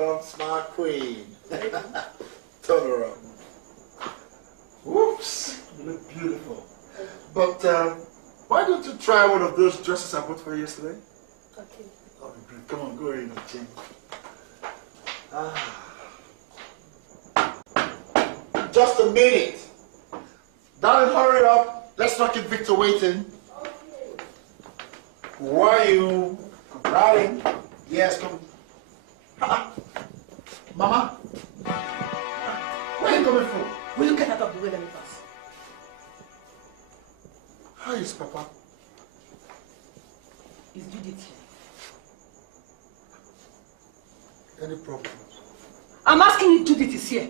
Welcome, smart queen. Turn around. Whoops, you look beautiful. But why don't you try one of those dresses I bought for you yesterday? Okay. Oh, great. Come on, go in and change. Just a minute. Darling, hurry up. Let's not keep Victor waiting. Okay. Who are you? Darling. Yes, come. Mama. Where are you coming from? Will you get out of the way, let me pass? How is Papa? Is Judith here? Any problem? I'm asking if Judith is here.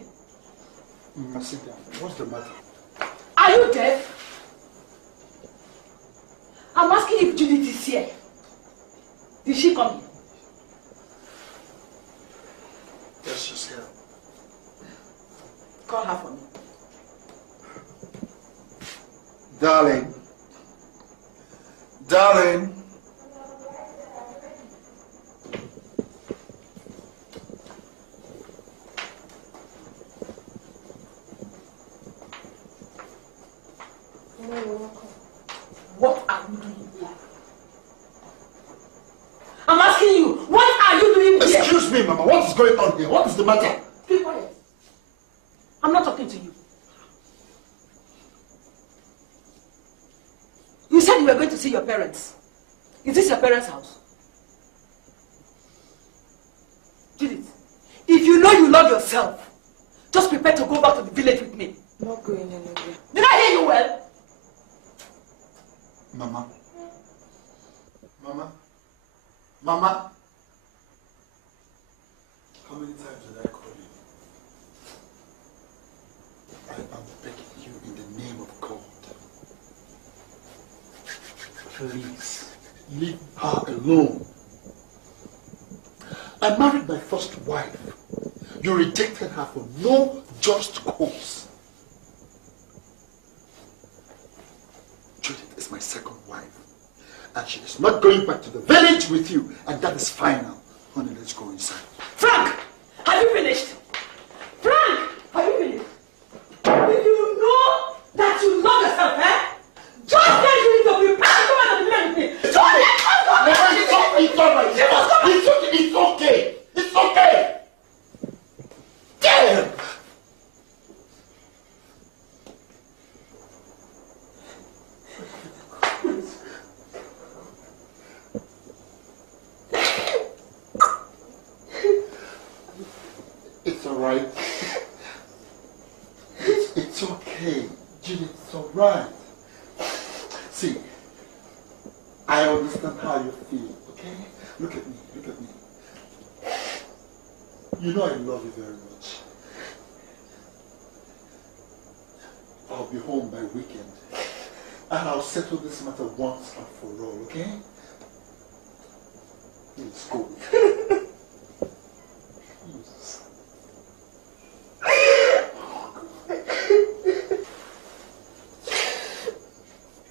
Sit down. What's the matter? Are you deaf? I'm asking if Judith is here. Did she come here? Yes, she's here. Call her for me. Darling. Darling. What are you doing here? I'm asking you, what are you doing here? Excuse me, Mama. What is going on here? What is the matter? Keep quiet. I'm not talking to you. You said you were going to see your parents. Is this your parents' house? Judith, if you know you love yourself, just prepare to go back to the village with me. I'm not going anywhere. Did I hear you well? Mama. Mama. Mama. How many times did I call you? I am begging you in the name of God. Please, leave her alone. I married my first wife. You rejected her for no just cause. Judith is my second wife. And she is not going back to the village with you. And that is final. Honey, let's go inside. Frank! Have you finished? Frank! Have you finished? If you know that you love yourself, eh? Just tell you to be practical and be with me. It's okay. It's okay. It's okay. Damn! It's alright. It's okay. Judith, it's alright. See, I understand how you feel, okay? Look at me, look at me. You know I love you very much. I'll be home by weekend. And I'll settle this matter once and for all, okay? Please go. Jesus.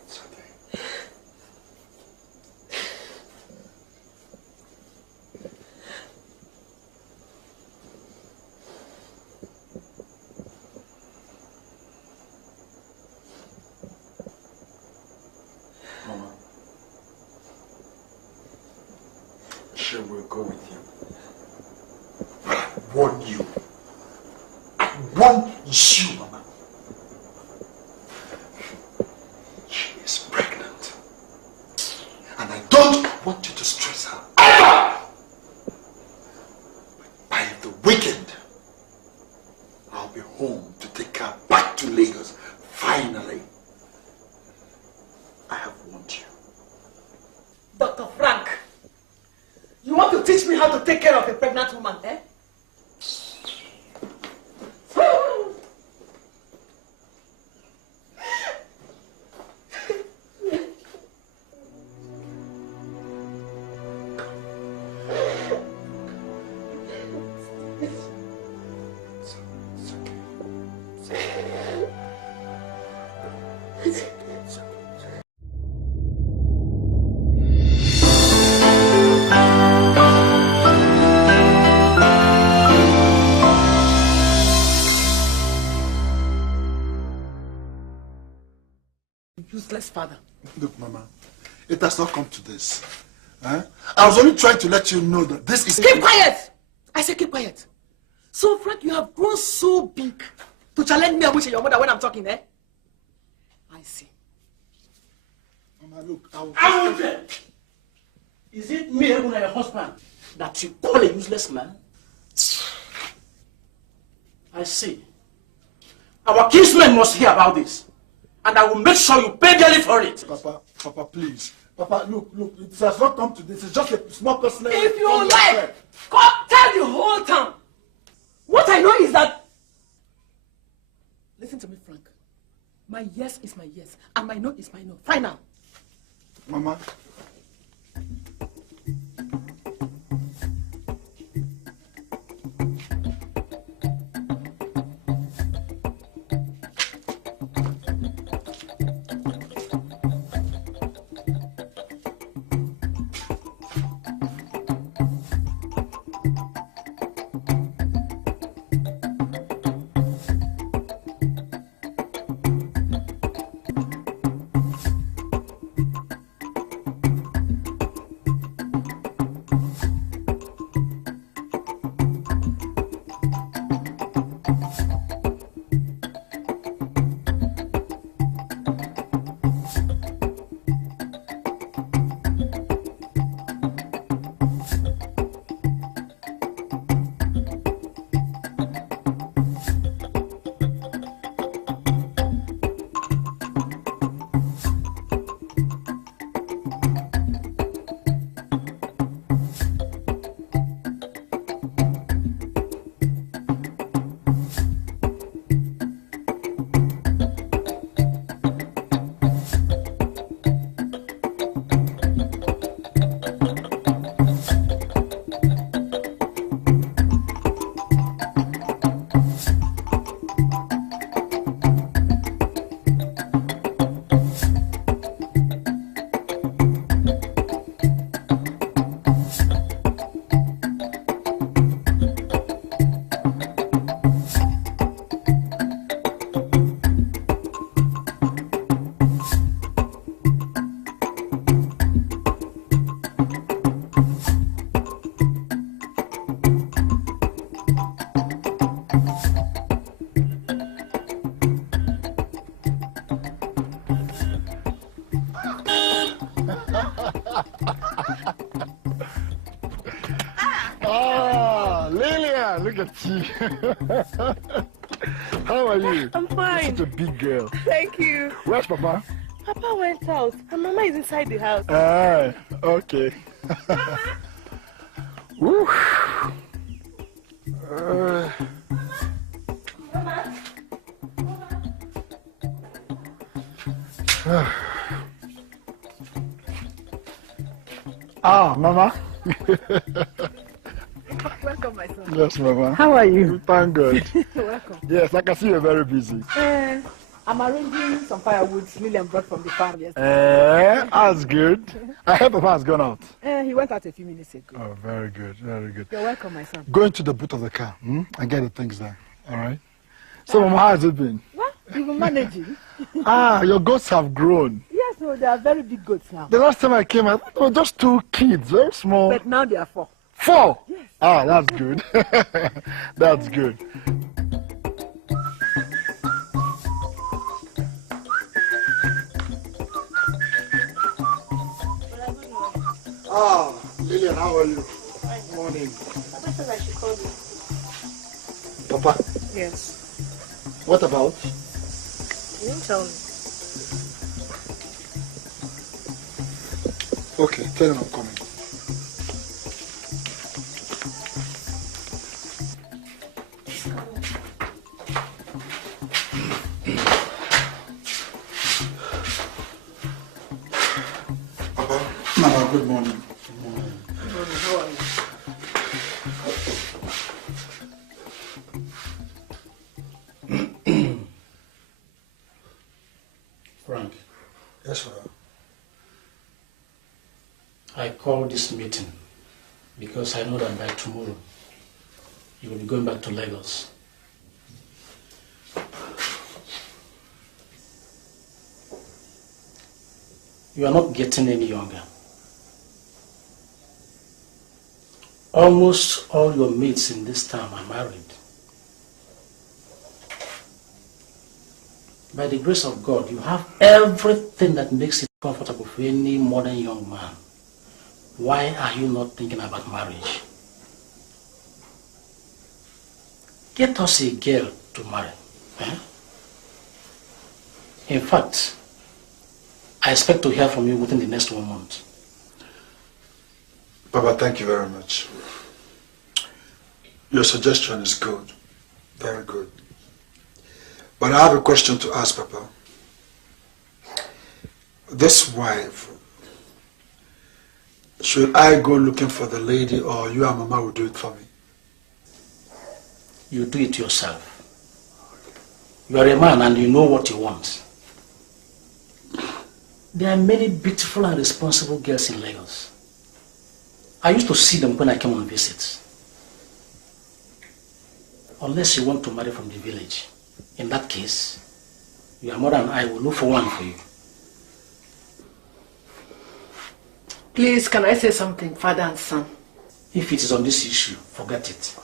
It's okay. Mama, she will go with you. But I warn you. I warn you, Mama. She is pregnant. And I don't want you to stress her ever. By the weekend, I'll be home to take her back to Lagos. Finally. I have warned you. Dr. Frank, you want to teach me how to take care of a pregnant woman, eh? useless father. Look, Mama, it has not come to this. Huh? I was only trying to let you know that this is... Keep quiet! I said keep quiet. So, Frank, you have grown so big to challenge me and wish your mother when I'm talking, eh? I see. Mama, look, I won't tell. Is it me, your husband, that you call a useless man? I see. Our kinsmen must hear about this. And I will make sure you pay dearly for it. Papa, please. Papa, look, it has not come to this. It's just a small personal... If you like, come tell the whole town. What I know is that... Listen to me, Frank. My yes is my yes, and my no is my no. Final. Mama. Look at you. How are you? I'm fine. You're such a big girl. Thank you. Where's Papa? Papa went out and Mama is inside the house. Ah, okay. Woo. Mama. Welcome, my son. Yes, Mama. How are you? Thank God. Welcome. Yes, I can see you're very busy. I'm arranging some firewood Lillian brought from the farm yesterday. That's good. I heard Papa has gone out. He went out a few minutes ago. Oh, very good, very good. You're welcome, my son. Go into the boot of the car and get the things there, all right? So, Mama, how has it been? What? You've been managing? Your goats have grown. Yes, no, they are very big goats now. The last time I came, I thought they were just 2 kids, very small. But now they are 4. 4? Yes. That's good. That's good. Lillian, how are you? Fine. Morning. Papa said I should call you. Papa? Yes. What about? You didn't tell me. Okay, tell him I'm coming. Mama, good morning. Good morning. How are you? Frank, Yes, sir. I called this meeting because I know that by tomorrow you will be going back to Lagos. You are not getting any younger. Almost all your mates in this town are married. By the grace of God, you have everything that makes it comfortable for any modern young man. Why are you not thinking about marriage? Get us a girl to marry. Eh? In fact, I expect to hear from you within the next 1 month. Papa, thank you very much. Your suggestion is good. Very good. But I have a question to ask, Papa. This wife, should I go looking for the lady or you and Mama will do it for me? You do it yourself. You are a man and you know what you want. There are many beautiful and responsible girls in Lagos. I used to see them when I came on visits. Unless you want to marry from the village. In that case, your mother and I will look for one for you. Please, can I say something, father and son? If it is on this issue, forget it.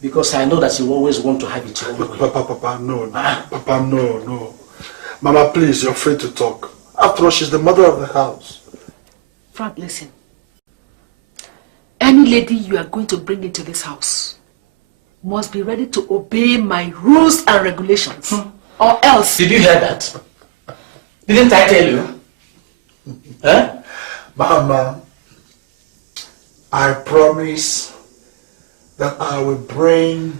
Because I know that you always want to have it your own way. Papa, no. Papa, no. Mama, please, you're free to talk. After all, she's the mother of the house. Frank, listen. Any lady you are going to bring into this house must be ready to obey my rules and regulations. Or else... Did you hear that? Didn't I tell you? Huh? Mama, I promise that I will bring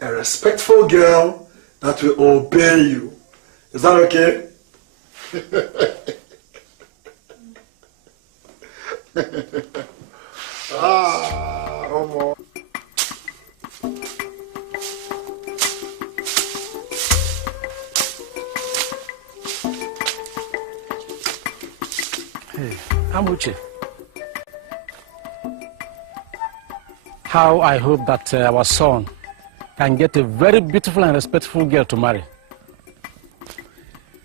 a respectful girl that will obey you. Is that okay? Oh, Hey, Amuche. How I hope that our son can get a very beautiful and respectful girl to marry.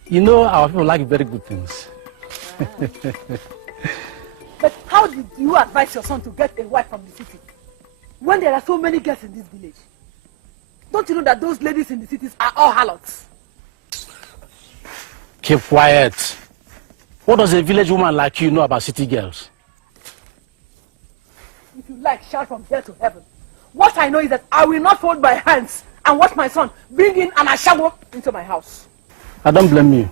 You know, our people like very good things. But how did you advise your son to get a wife from the city when there are so many girls in this village? Don't you know that those ladies in the cities are all harlots? Keep quiet. What does a village woman like you know about city girls? If you like, shout from here to heaven. What I know is that I will not fold my hands and watch my son bring in an ashawo into my house. I don't blame you.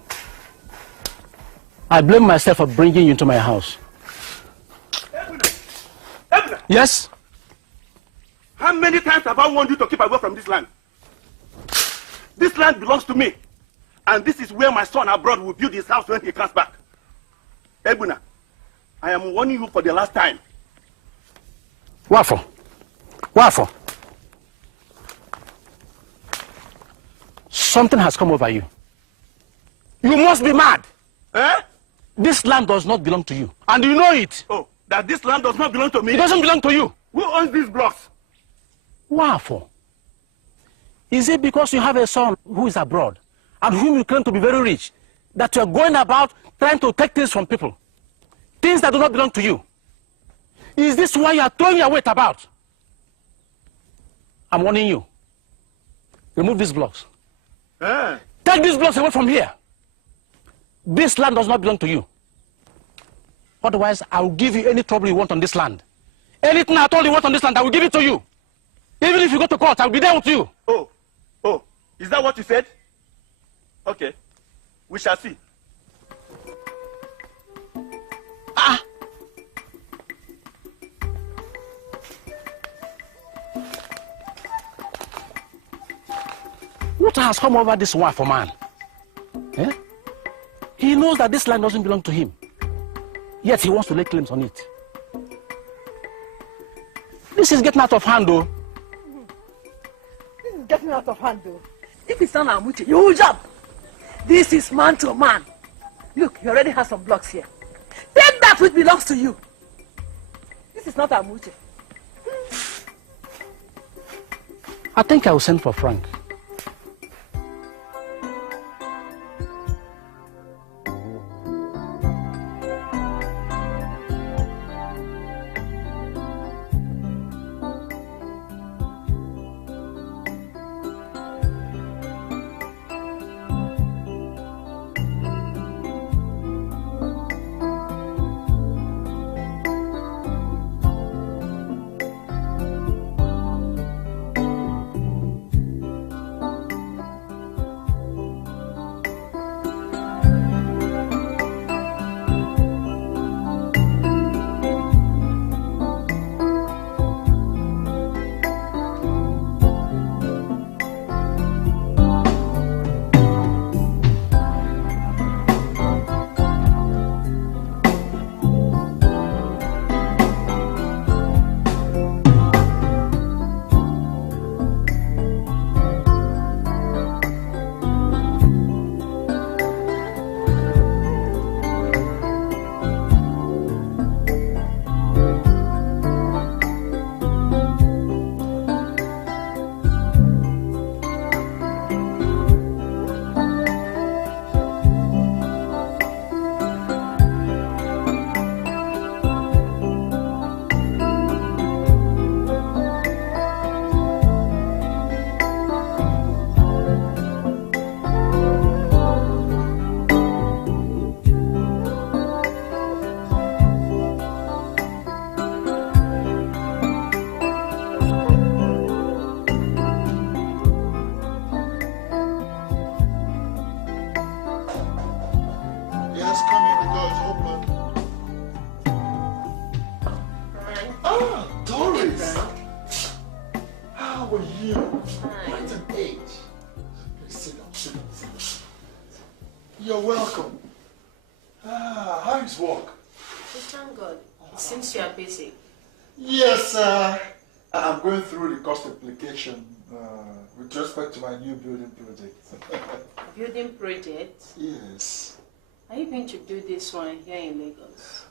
I blame myself for bringing you into my house. Ebuna! Yes? How many times have I warned you to keep away from this land? This land belongs to me. And this is where my son abroad will build his house when he comes back. Ebuna, I am warning you for the last time. What for? What for? Something has come over you. You must be mad. Eh? This land does not belong to you. And you know it. Oh, that this land does not belong to me? It doesn't belong to you. Who owns these blocks? What for? Is it because you have a son who is abroad and whom you claim to be very rich that you are going about trying to take things from people? Things that do not belong to you. Is this why you are throwing your weight about? I'm warning you. Remove these blocks. Eh? Take these blocks away from here. This land does not belong to you. Otherwise, I will give you any trouble you want on this land. Anything at all you want on this land, I will give it to you. Even if you go to court, I will be there with you. Oh, is that what you said? Okay, we shall see. What has come over this wonderful man? Eh? He knows that this land doesn't belong to him. Yet he wants to lay claims on it. This is getting out of hand, though. This is getting out of hand, though. If it's not Amuche, you will jump. This is man to man. Look, you already have some blocks here. Take that which belongs to you. This is not Amuche. I think I will send for Frank. for you? What an age. Please sit down, sit down, sit down. You're welcome. How is work? Thank God. It seems you are busy. Yes, I'm going through the cost application with respect to my new building project. Building project? Yes. Are you going to do this one here in Lagos?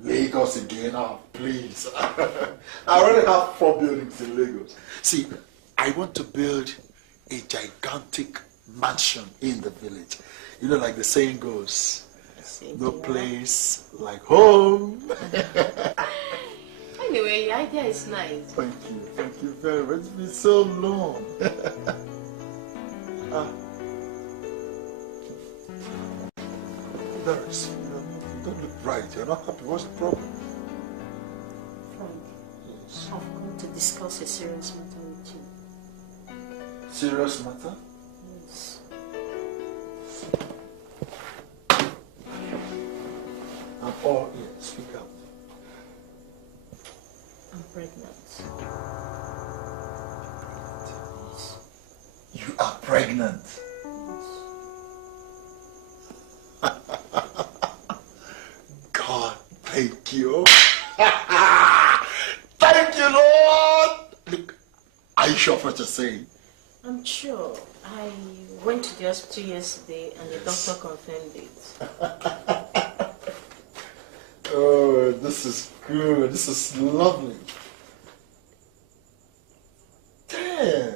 Lagos again? Oh, please. I already have 4 buildings in Lagos. See, I want to build a gigantic mansion in the village. You know, like the saying goes, no place like home. Anyway, your idea is nice. Thank you very much. It's been so long. Doris, you don't look right. You're not happy. What's the problem? Frank, Yes. I've come to discuss a serious matter with you. Serious matter? Yes. I'm all ears. Speak up. I'm pregnant. You are pregnant. God, thank you. Thank you, Lord. Look, are you sure of what you're saying? I'm sure. I went to the hospital yesterday and the doctor confirmed it. Oh, this is good. This is lovely. Damn.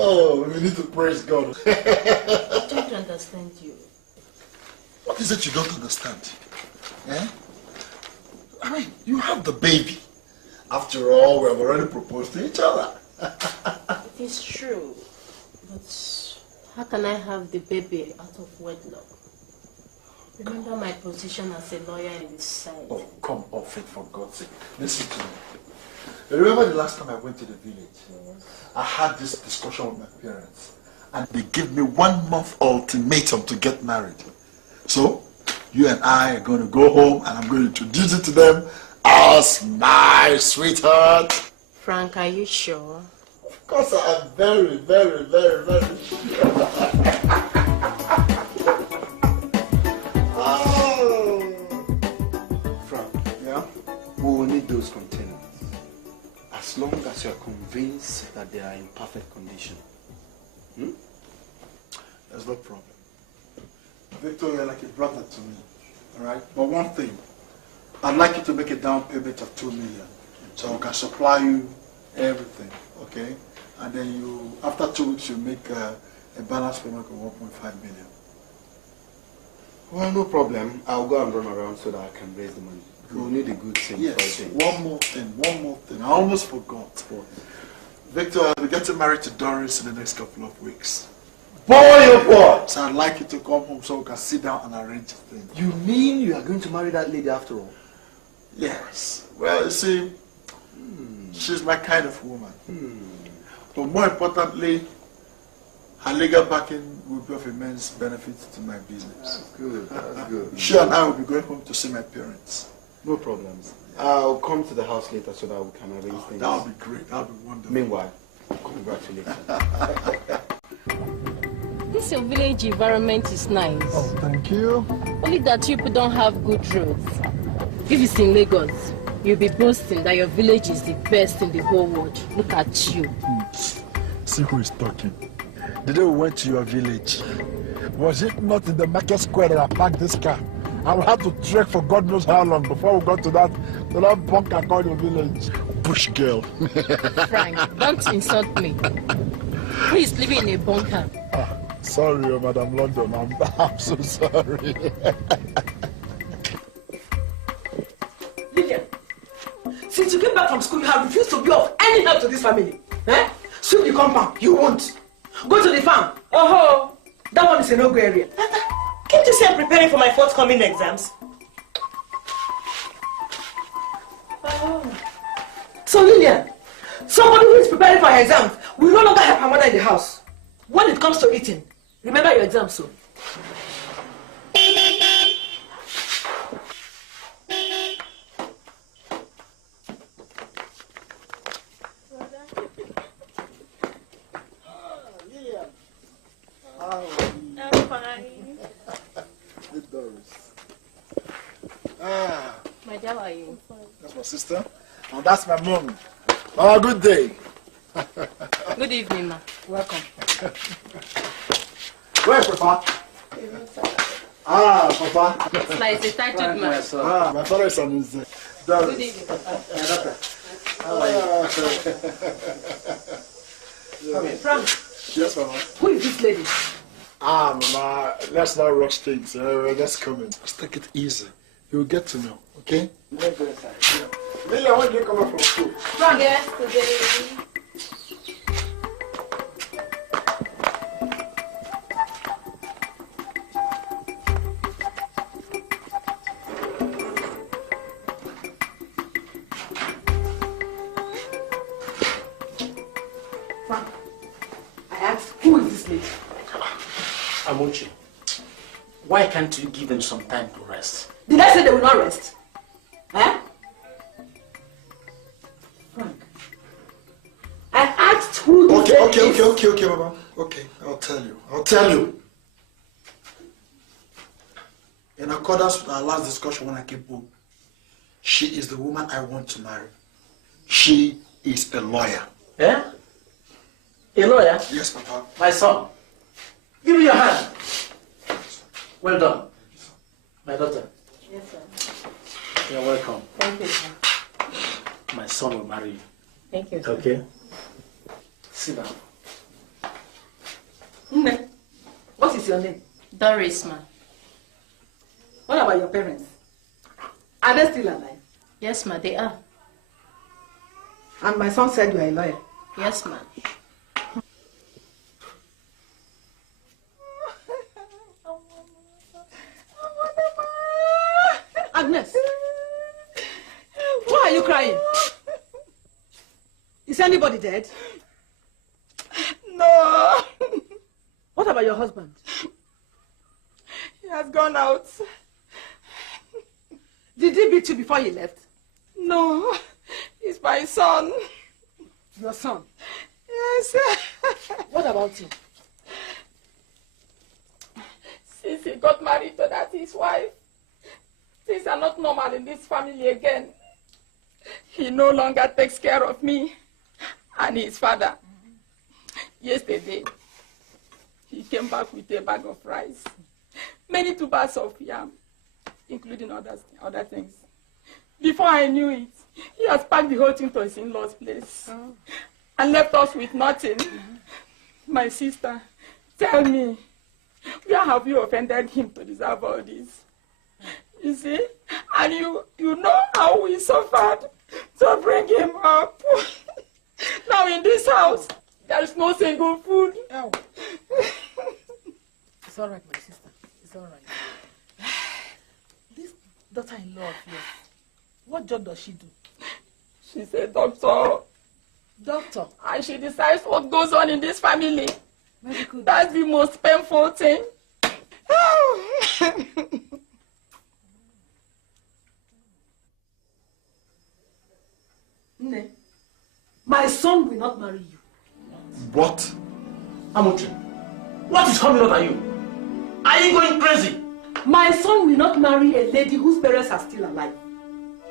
Oh, we need to praise God. I don't understand you. What is it you don't understand? Eh? I mean, you have the baby. After all, we have already proposed to each other. It is true. But how can I have the baby out of wedlock? Remember my position as a lawyer in this side. Oh, come off it, for God's sake. Listen to me. Remember the last time I went to the village? Yes. I had this discussion with my parents. And they gave me 1 month ultimatum to get married. So, you and I are going to go home and I'm going to introduce you to them as my sweetheart. Frank, are you sure? Of course I am very, very, very, very sure. Oh. Frank, Yeah? we will need those containers. As long as you are convinced that they are in perfect condition. There's no problem. Victor, you're like a brother to me. Alright? But one thing, I'd like you to make a down payment of 2 million. So I can supply you everything. Okay? And then you, after 2 weeks, you make a balance payment of 1.5 million. Well, no problem. I'll go and run around so that I can raise the money. We'll need a good thing Yes, for it. one more thing. I almost forgot. Victor, I'll be getting married to Doris in the next couple of weeks. Boy, oh boy! So I'd like you to come home so we can sit down and arrange things. You mean you are going to marry that lady after all? Yes. Well, you see, she's my kind of woman. But more importantly, her legal backing will be of immense benefit to my business. Good, that's good. She and I will be going home to see my parents. No problems. I'll come to the house later so that we can arrange things. That would be great. That would be wonderful. Meanwhile, congratulations. This your village environment is nice. Oh, thank you. Only that you people don't have good roads. If it's in Lagos, you'll be boasting that your village is the best in the whole world. Look at you. See who is talking. The day we went to your village, was it not in the market square that I parked this car? I will have to trek for God knows how long before we got to that bunker called your village. Bush girl. Frank, don't insult me. Who is living in a bunker? Sorry, Madam London. I'm so sorry. Lydia, since you came back from school, you have refused to be of any help to this family. Eh? Sweep the compound, you won't. Go to the farm. Oh, that one is a no-go area. Can't you say I'm preparing for my forthcoming exams? So Lillian, somebody who is preparing for her exams will no longer help her mother in the house. When it comes to eating, remember your exams, so. Ah, My dear, how are you? that's my sister. And that's my mom. Oh, good day. Good evening, ma. Welcome. Where, Papa? Ah, Papa. It's like a titled man. Ah, my father's son is there. Good evening, Papa. Frank, Yes, Mama. who is this lady? Ah, Mama, let's not rush things. We're just coming. Just take it easy. You'll get to know, okay? Let's go inside. Lila, when do you come up from school? Frank. Yesterday. Frank, I asked, who is this lady? Amuchi, why can't you give them some time to rest? Did I say they will not rest? Eh? Frank, I asked who this lady is. Okay, Mama. Okay, I'll tell you. In accordance with our last discussion when I came home, she is the woman I want to marry. She is a lawyer. Eh? A lawyer? Yes, Papa. My son, give me your hand. Well done. My daughter, Yes, sir. you're welcome. Thank you, sir. My son will marry you. Thank you, sir. Okay? Sit down. Eneh, what is your name? Doris, ma. What about your parents? Are they still alive? Yes, ma, they are. And my son said you are a lawyer. Yes, ma. Agnes, why are you crying? Is anybody dead? No. What about your husband? He has gone out. Did he beat you before he left? No. He's my son. Your son? Yes. What about him? Since he got married to that his wife, things are not normal in this family again. He no longer takes care of me and his father. Yesterday, he came back with a bag of rice, many tubers of yam, including other things. Before I knew it, he has packed the whole thing to his in-law's place and left us with nothing. My sister, tell me, where have you offended him to deserve all this? You see? And you know how we suffered to bring him up. Now in this house, there is no single food. Oh. It's all right, my sister. It's all right. This daughter-in-law of yours, what job does she do? She's a doctor. Doctor? And she decides what goes on in this family. Medical. That's the most painful thing. Eneh, my son will not marry you. What? Amuchi, what is coming over you? Are you going crazy? My son will not marry a lady whose parents are still alive.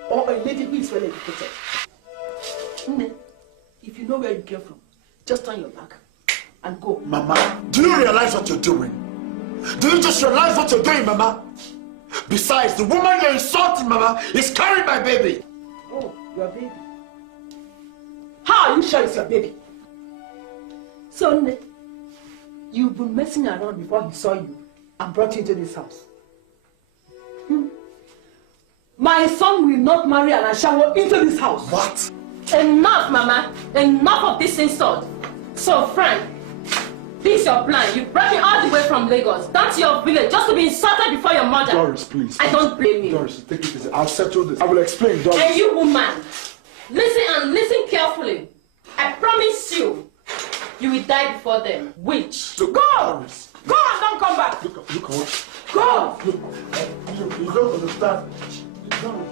Or a lady who is well educated. Eneh, if you know where you came from, just turn your back and go. Mama, do you realize what you're doing? Do you just realize what you're doing, Mama? Besides, the woman you're insulting, Mama, is carrying my baby. Oh, your baby. How are you sure it's your baby? So, Eneh, you've been messing around before he saw you and brought you into this house. My son will not marry an Ashawo into this house. What? Enough, Mama. Enough of this insult. So, Frank, this is your plan. You brought me all the way from Lagos down to your village just to be insulted before your mother. Doris, please. I don't blame you. Doris, take it easy. I'll settle this. I will explain, Doris. And you, woman, listen and listen carefully. I promise you, you will die before them. Witch. Look, Go! Doris. Go and don't come back! Look at what? Go! Look, you don't understand. Doris.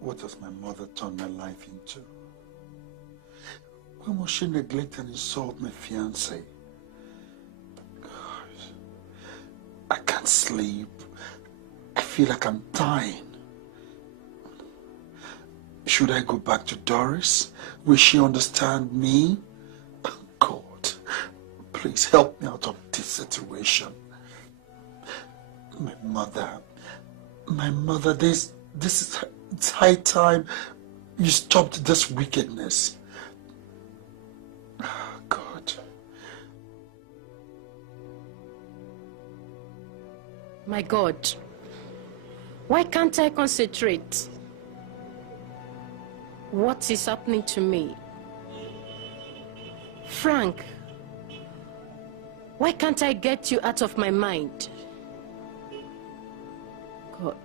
What has my mother turned my life into? When will she neglect and insult my fiancé? I can't sleep. I feel like I'm dying. Should I go back to Doris? Will she understand me? God, please help me out of this situation. My mother, this is, it's high time you stopped this wickedness. God. My God, why can't I concentrate? What is happening to me? Frank, why can't I get you out of my mind? God.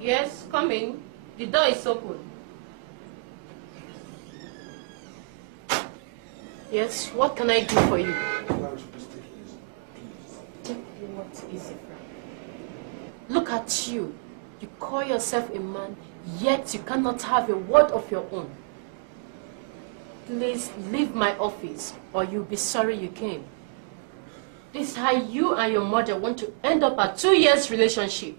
Yes, come in. The door is open. Yes, what can I do for you? Take what easy, Frank. Look at you. You call yourself a man, yet you cannot have a word of your own. Please leave my office, or you'll be sorry you came. This is how you and your mother want to end up a 2 years relationship.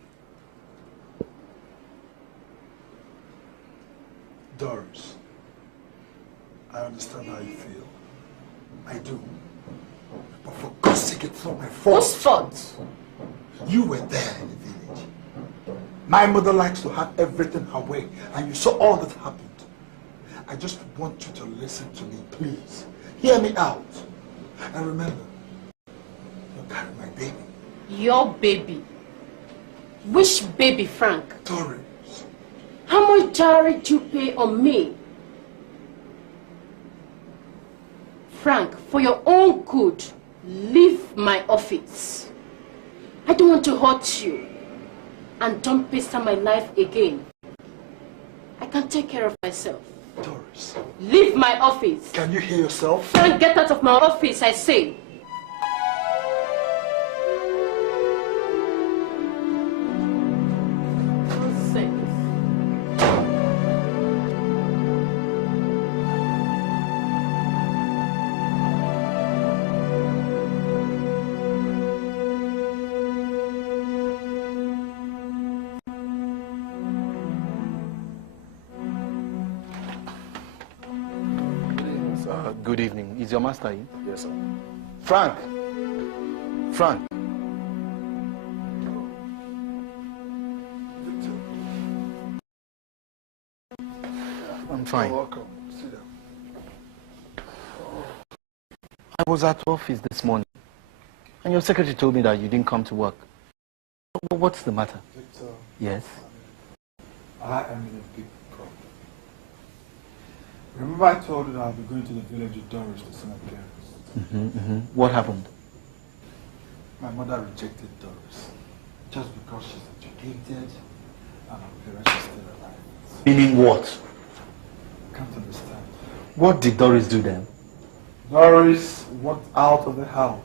Doris, I understand how you feel. I do. But for God's sake, it's not my fault. Whose fault? You were there in the village. My mother likes to have everything her way, and you saw all that happened. I just want you to listen to me, please. Hear me out. And remember, you're carrying my baby. Your baby? Which baby, Frank? Doris. How much dowry did you pay on me? Frank, for your own good, leave my office. I don't want to hurt you. And don't pester my life again. I can take care of myself. Doris. Leave my office. Can you hear yourself? Frank, get out of my office, I say. Good evening. Is your master in? Yes, sir. Frank! Frank! Victor. I'm fine. You're welcome. Sit down. I was at office this morning, and your secretary told me that you didn't come to work. What's the matter? Victor. Yes? I am in a big problem. Remember I told you that I'll be going to the village with Doris to see my parents? What happened? My mother rejected Doris just because she's educated and her parents are still alive. Meaning what? I can't understand. What did Doris do then? Doris walked out of the house.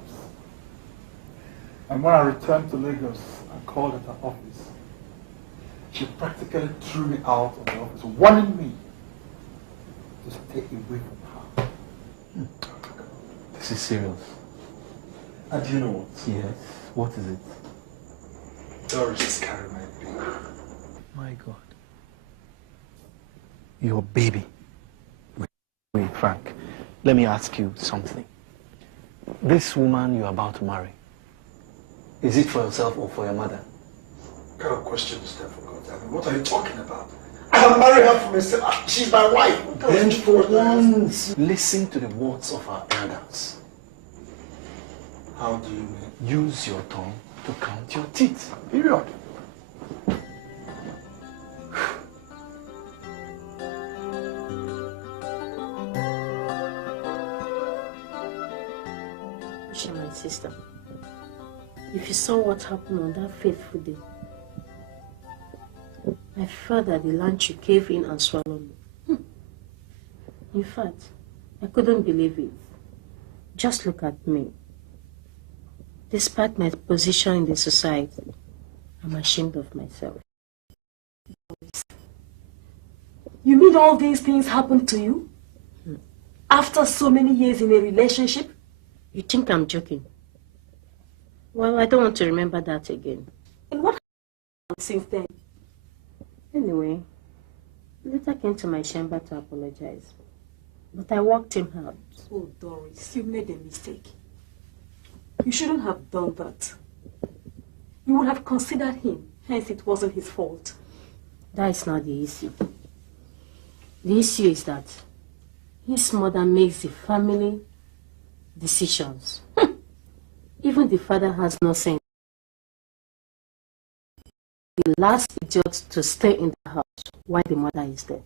And when I returned to Lagos, I called at her office. She practically threw me out of the office, warning me to stay away from her. This is serious. And do you know what? Yes. What is it? Doris is carrying my baby. My God. Your baby. Wait, Frank. Let me ask you something. This woman you're about to marry, is it for yourself or for your mother? What kind of question is that, for God? I mean, what are you talking about? I'll marry her for myself. She's my wife. Then for once, listen to the words of our elders. How do you mean? Use your tongue to count your teeth. Period. My sister, if you saw what happened on that fateful day, I felt that the land should cave in and swallow me. In fact, I couldn't believe it. Just look at me. Despite my position in the society, I'm ashamed of myself. You mean all these things happened to you? After so many years in a relationship? You think I'm joking? Well, I don't want to remember that again. And what happened since then? Anyway, later came to my chamber to apologize. But I walked him out. Oh, Doris, you made a mistake. You shouldn't have done that. You would have considered him, hence it wasn't his fault. That is not the issue. The issue is that his mother makes the family decisions. Even the father has no sense. The last idiot to stay in the house while the mother is there.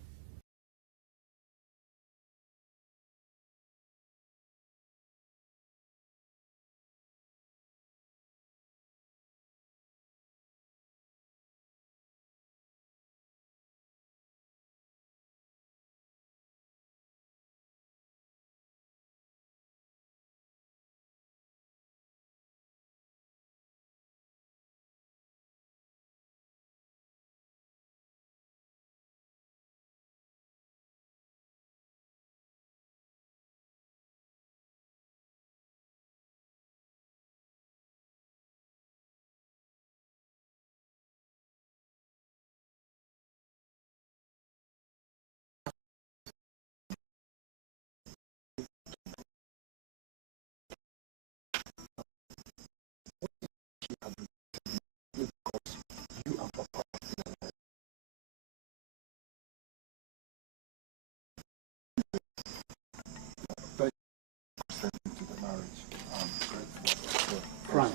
Frank,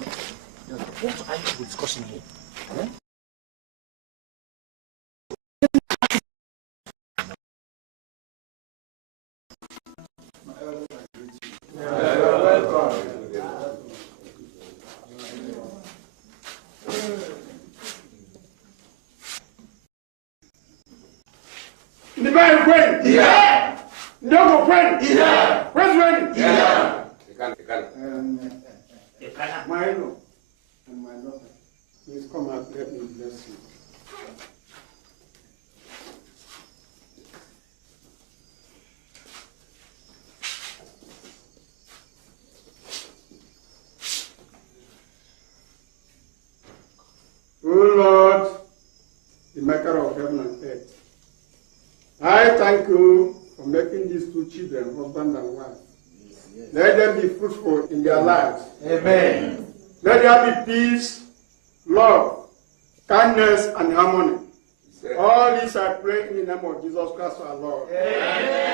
what are you discussing here? Eh? Divine friend! Yeah! Double friend! Yeah! Where's friend? Yeah! My in-law and my daughter, please come out, let me bless you. Oh Lord, the maker of heaven and earth, I thank you for making these two children husband and wife. Yes. Let them be fruitful in their lives. Amen. Let there be peace, love, kindness, and harmony. Amen. All this I pray in the name of Jesus Christ our Lord. Amen.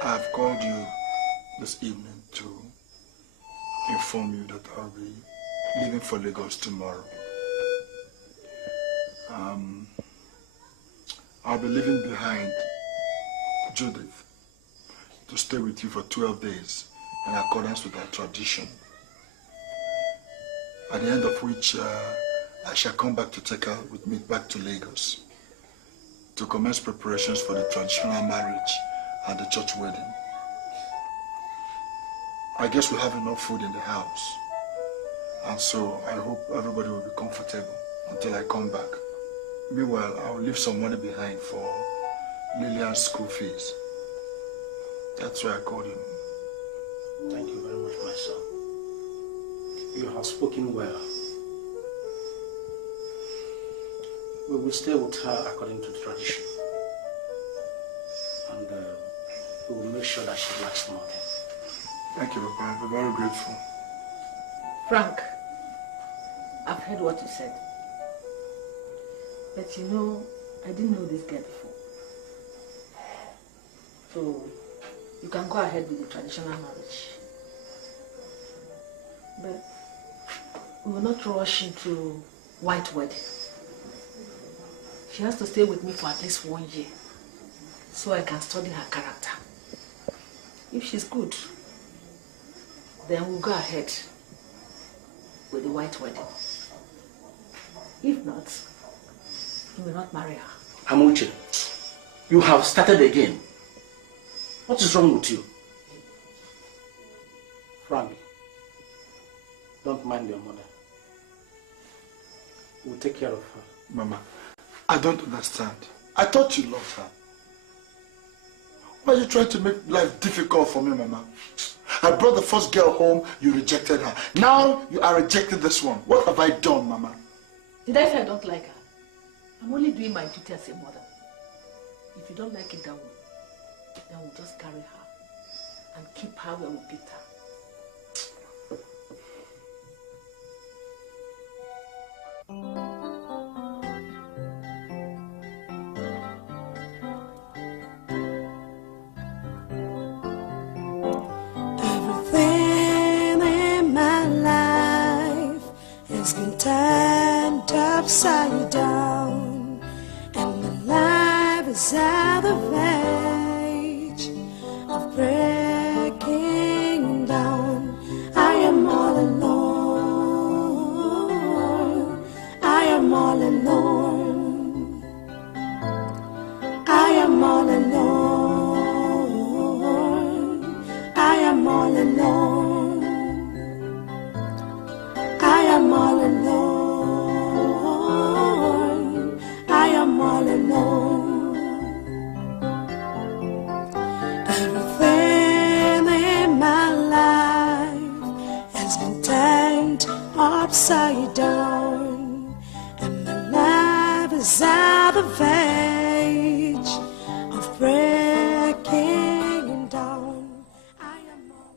I've called you this evening to inform you that I'll be leaving for Lagos tomorrow. I'll be leaving behind Judith to stay with you for 12 days in accordance with our tradition. At the end of which I shall come back to take her with me back to Lagos to commence preparations for the traditional marriage and the church wedding. I guess we have enough food in the house, and so I hope everybody will be comfortable until I come back. Meanwhile, I will leave some money behind for Lillian's school fees. That's why I called you. Thank you very much, my son. You have spoken well. we will stay with her according to the tradition. And we will make sure that she lasts more. Thank you, Papa. I'm very grateful. Frank, I've heard what you said. But you know, I didn't know this girl before. So, you can go ahead with the traditional marriage. But we will not rush into white wedding. She has to stay with me for at least 1 year, so I can study her character. If she's good, then we'll go ahead with the white wedding. If not, we will not marry her. Amuche, you have started again. What is wrong with you? Frank, don't mind your mother. We'll take care of her. Mama, I don't understand. I thought you loved her. Why are you trying to make life difficult for me, Mama? I brought the first girl home, you rejected her. Now you are rejecting this one. What have I done, Mama? Did I say I don't like her? I'm only doing my duty as a mother. If you don't like it that way, then we'll just carry her and keep her where we picked her. Everything in my life has been turned upside down, and my life is at the verge of breaking down. I am all alone. I am all alone. I am all alone. I am all alone. I am all alone. I am all alone. Everything in my life has been turned upside down, and my life is at the verge of breaking down. I am all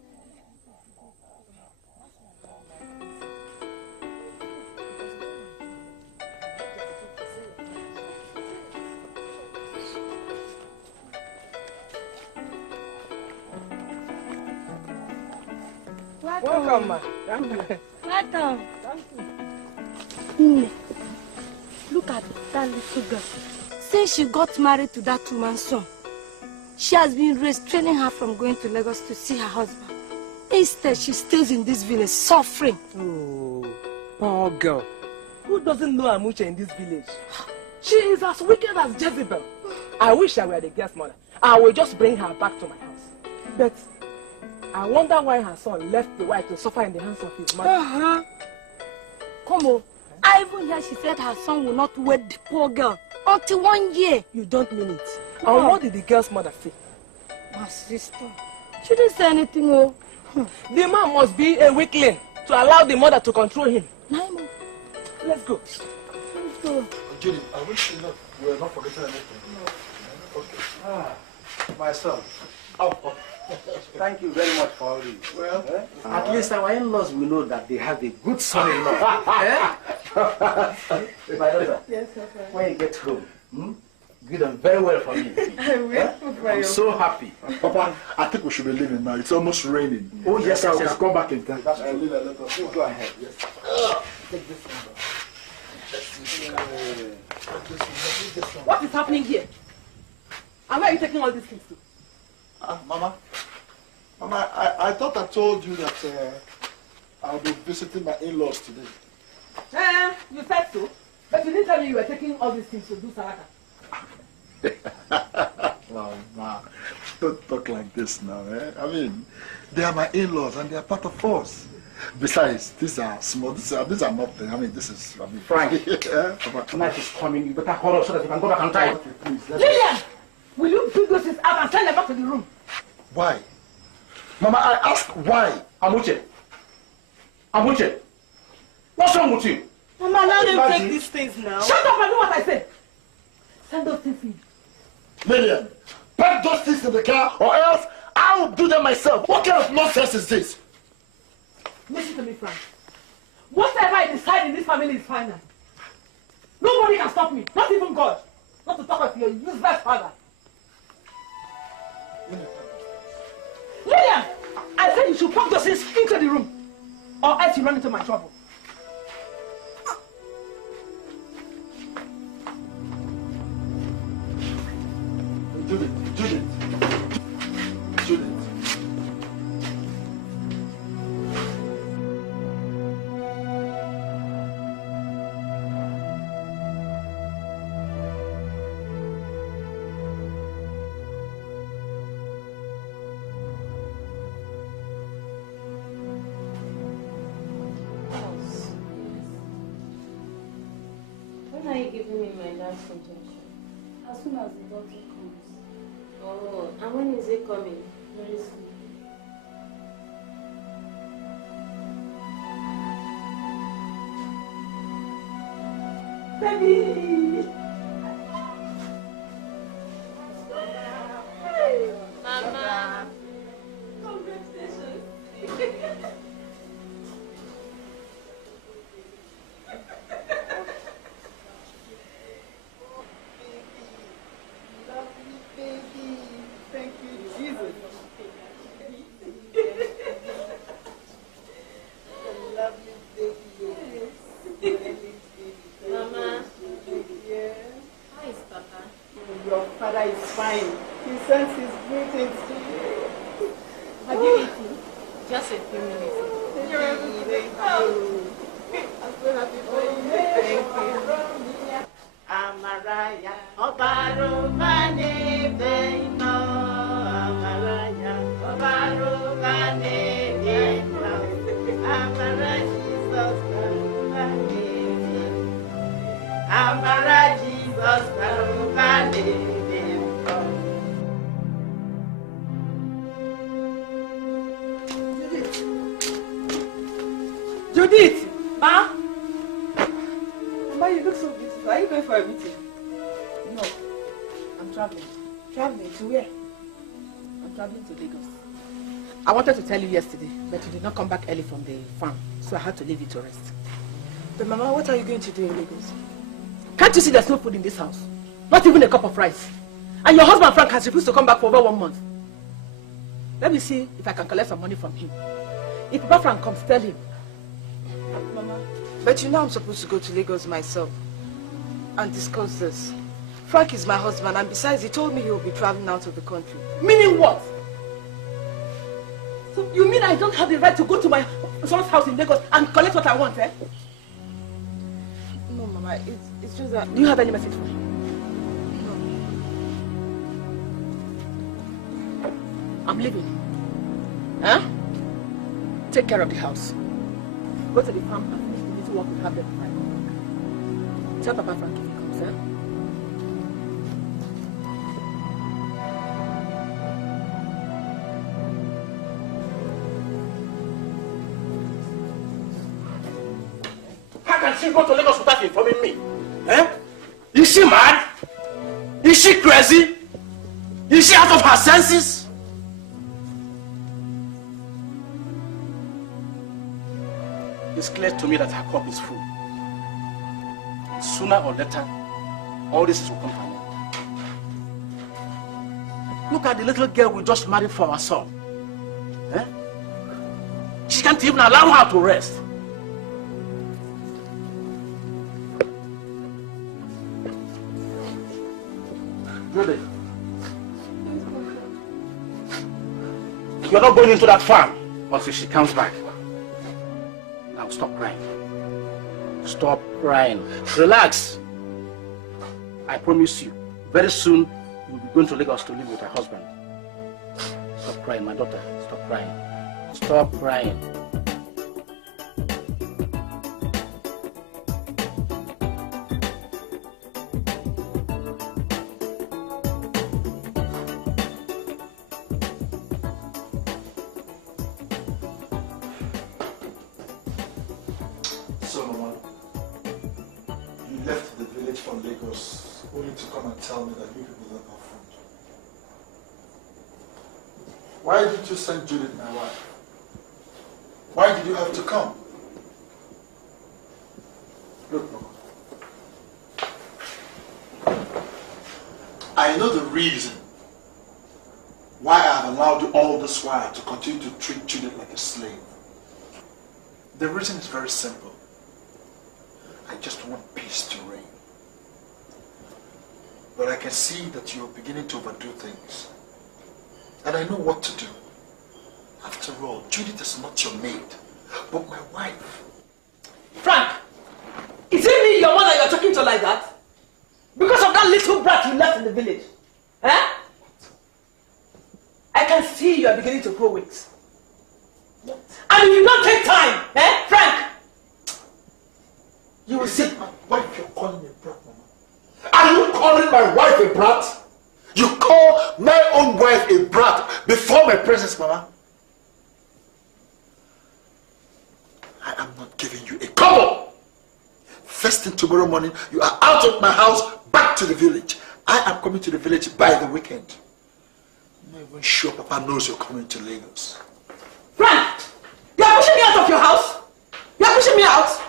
Welcome, ma. Welcome. Eneh, look at that little girl. Since she got married to that woman's son, she has been restraining her from going to Lagos to see her husband. Instead, she stays in this village suffering. Oh, poor girl. Who doesn't know Amuche in this village? She is as wicked as Jezebel. I wish I were the guest mother. I will just bring her back to my house. But I wonder why her son left the wife to suffer in the hands of his mother. Come on. I even hear she said her son will not wed the poor girl until 1 year. You don't mean it. And what did the girl's mother say? My sister, she didn't say anything. Oh. The man must be a weakling to allow the mother to control him. Naimo. Let's go. Let's go. Judy, I wish you were not forgetting anything. No. Okay. My son. Oh. Thank you very much for all this. Well, at least our in-laws will know that they have a good son-in-law. My daughter, Yes, sir. when you get home, do them very well for me. I will. I'm so happy. Papa, I think we should be leaving now. It's almost raining. Oh, yes, I yes, can yes. come back in time. That's right. Go ahead. Yes. Take this one. What is happening here? And where are you taking all these things to? Mama, I thought I told you that I'll be visiting my in-laws today. You said so, but you didn't tell me you were taking all these things to do Saraka. Oh, Ma, don't talk like this now, eh? I mean, they are my in-laws and they are part of us. Besides, these are small, these are nothing. I mean, this is... I mean, Frank, Papa. night is coming. You better hurry up so that you can go back on time. Please, Lillian! Will you bring those things out and send them back to the room? Why? Mama, I asked why. Amuche, what's wrong with you? Mama, let them take these things now. Shut up and do what I said. Lillian, pack those things in the car or else I will do them myself. What kind of nonsense is this? Listen to me, Frank. Whatever I decide in this family is final. Nobody can stop me, not even God. Not to talk of your useless father. Lillian, I said you should pack those things into the room, or else you run into my trouble. Judith. When are you giving me my last injection? As soon as the doctor comes. Oh, and when is it coming? Very soon. Baby! Mama! Congratulations! Just a few minutes. Amaraya, Obarumane, Beno, Amaraya, Obarumane, Beno, Amara Jesus, Amara Jesus, Barumane, Judith! Ma? Ma, you look so beautiful. Are you going for a meeting? No. I'm traveling. Traveling to where? I'm traveling to Lagos. I wanted to tell you yesterday, but you did not come back early from the farm, so I had to leave you to rest. But Mama, what are you going to do in Lagos? Can't you see there's no food in this house? Not even a cup of rice. And your husband Frank has refused to come back for over 1 month. Let me see if I can collect some money from him. If Papa Frank comes, tell him. Mama, but you know I'm supposed to go to Lagos myself and discuss this. Frank is my husband, and besides, he told me he will be traveling out of the country. Meaning what? So you mean I don't have the right to go to my son's house in Lagos and collect what I want, eh? No, Mama, it's just that... Do you have any message for him? No. I'm leaving. Huh? Take care of the house. Go to the farm and finish the little work we have there to find. Tell Papa Frank if he comes, eh? How can she go to Lagos without informing me? Eh? Is she mad? Is she crazy? Is she out of her senses? It's clear to me that her cup is full. Sooner or later, all this will come to an end. Look at the little girl we just married for our son. Eh? She can't even allow her to rest. Really? You're not going into that farm until she comes back. Now stop crying. Stop crying. Relax. I promise you, very soon you'll be going to Lagos to live with her husband. Stop crying, my daughter. Stop crying. Stop crying. So, Mama, you left the village from Lagos only to come and tell me that you people left our front. Why did you send Judith, my wife? Why did you have to come? Look, Mama. I know the reason why I have allowed you all this while to continue to treat Judith like a slave. The reason is very simple. I just want peace to reign. But I can see that you're beginning to overdo things. And I know what to do. After all, Judith is not your maid, but my wife. Frank, is it me, your mother, you're talking to like that? Because of that little brat you left in the village? Eh? I can see you are beginning to grow wings. And if you don't take time, Frank, you will see. My wife, you're calling me a brat, Mama. Are you calling my wife a brat? You call my own wife a brat before my presence, Mama? I am not giving you a kobo. First thing tomorrow morning, you are out of my house, back to the village. I am coming to the village by the weekend. I'm not even sure Papa knows you're coming to Lagos. Frank, you are pushing me out of your house. You are pushing me out.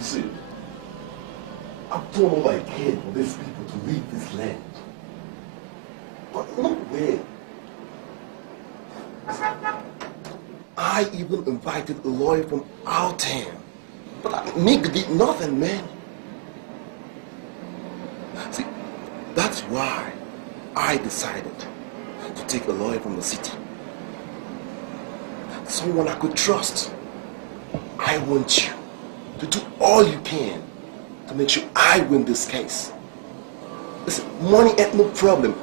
See, I've done all I can for these people to leave this land. But look where. I even invited a lawyer from our town. But nigga did nothing, man. See, that's why I decided to take a lawyer from the city. Someone I could trust. I want you to do all you can to make sure I win this case. Listen, money ain't no problem.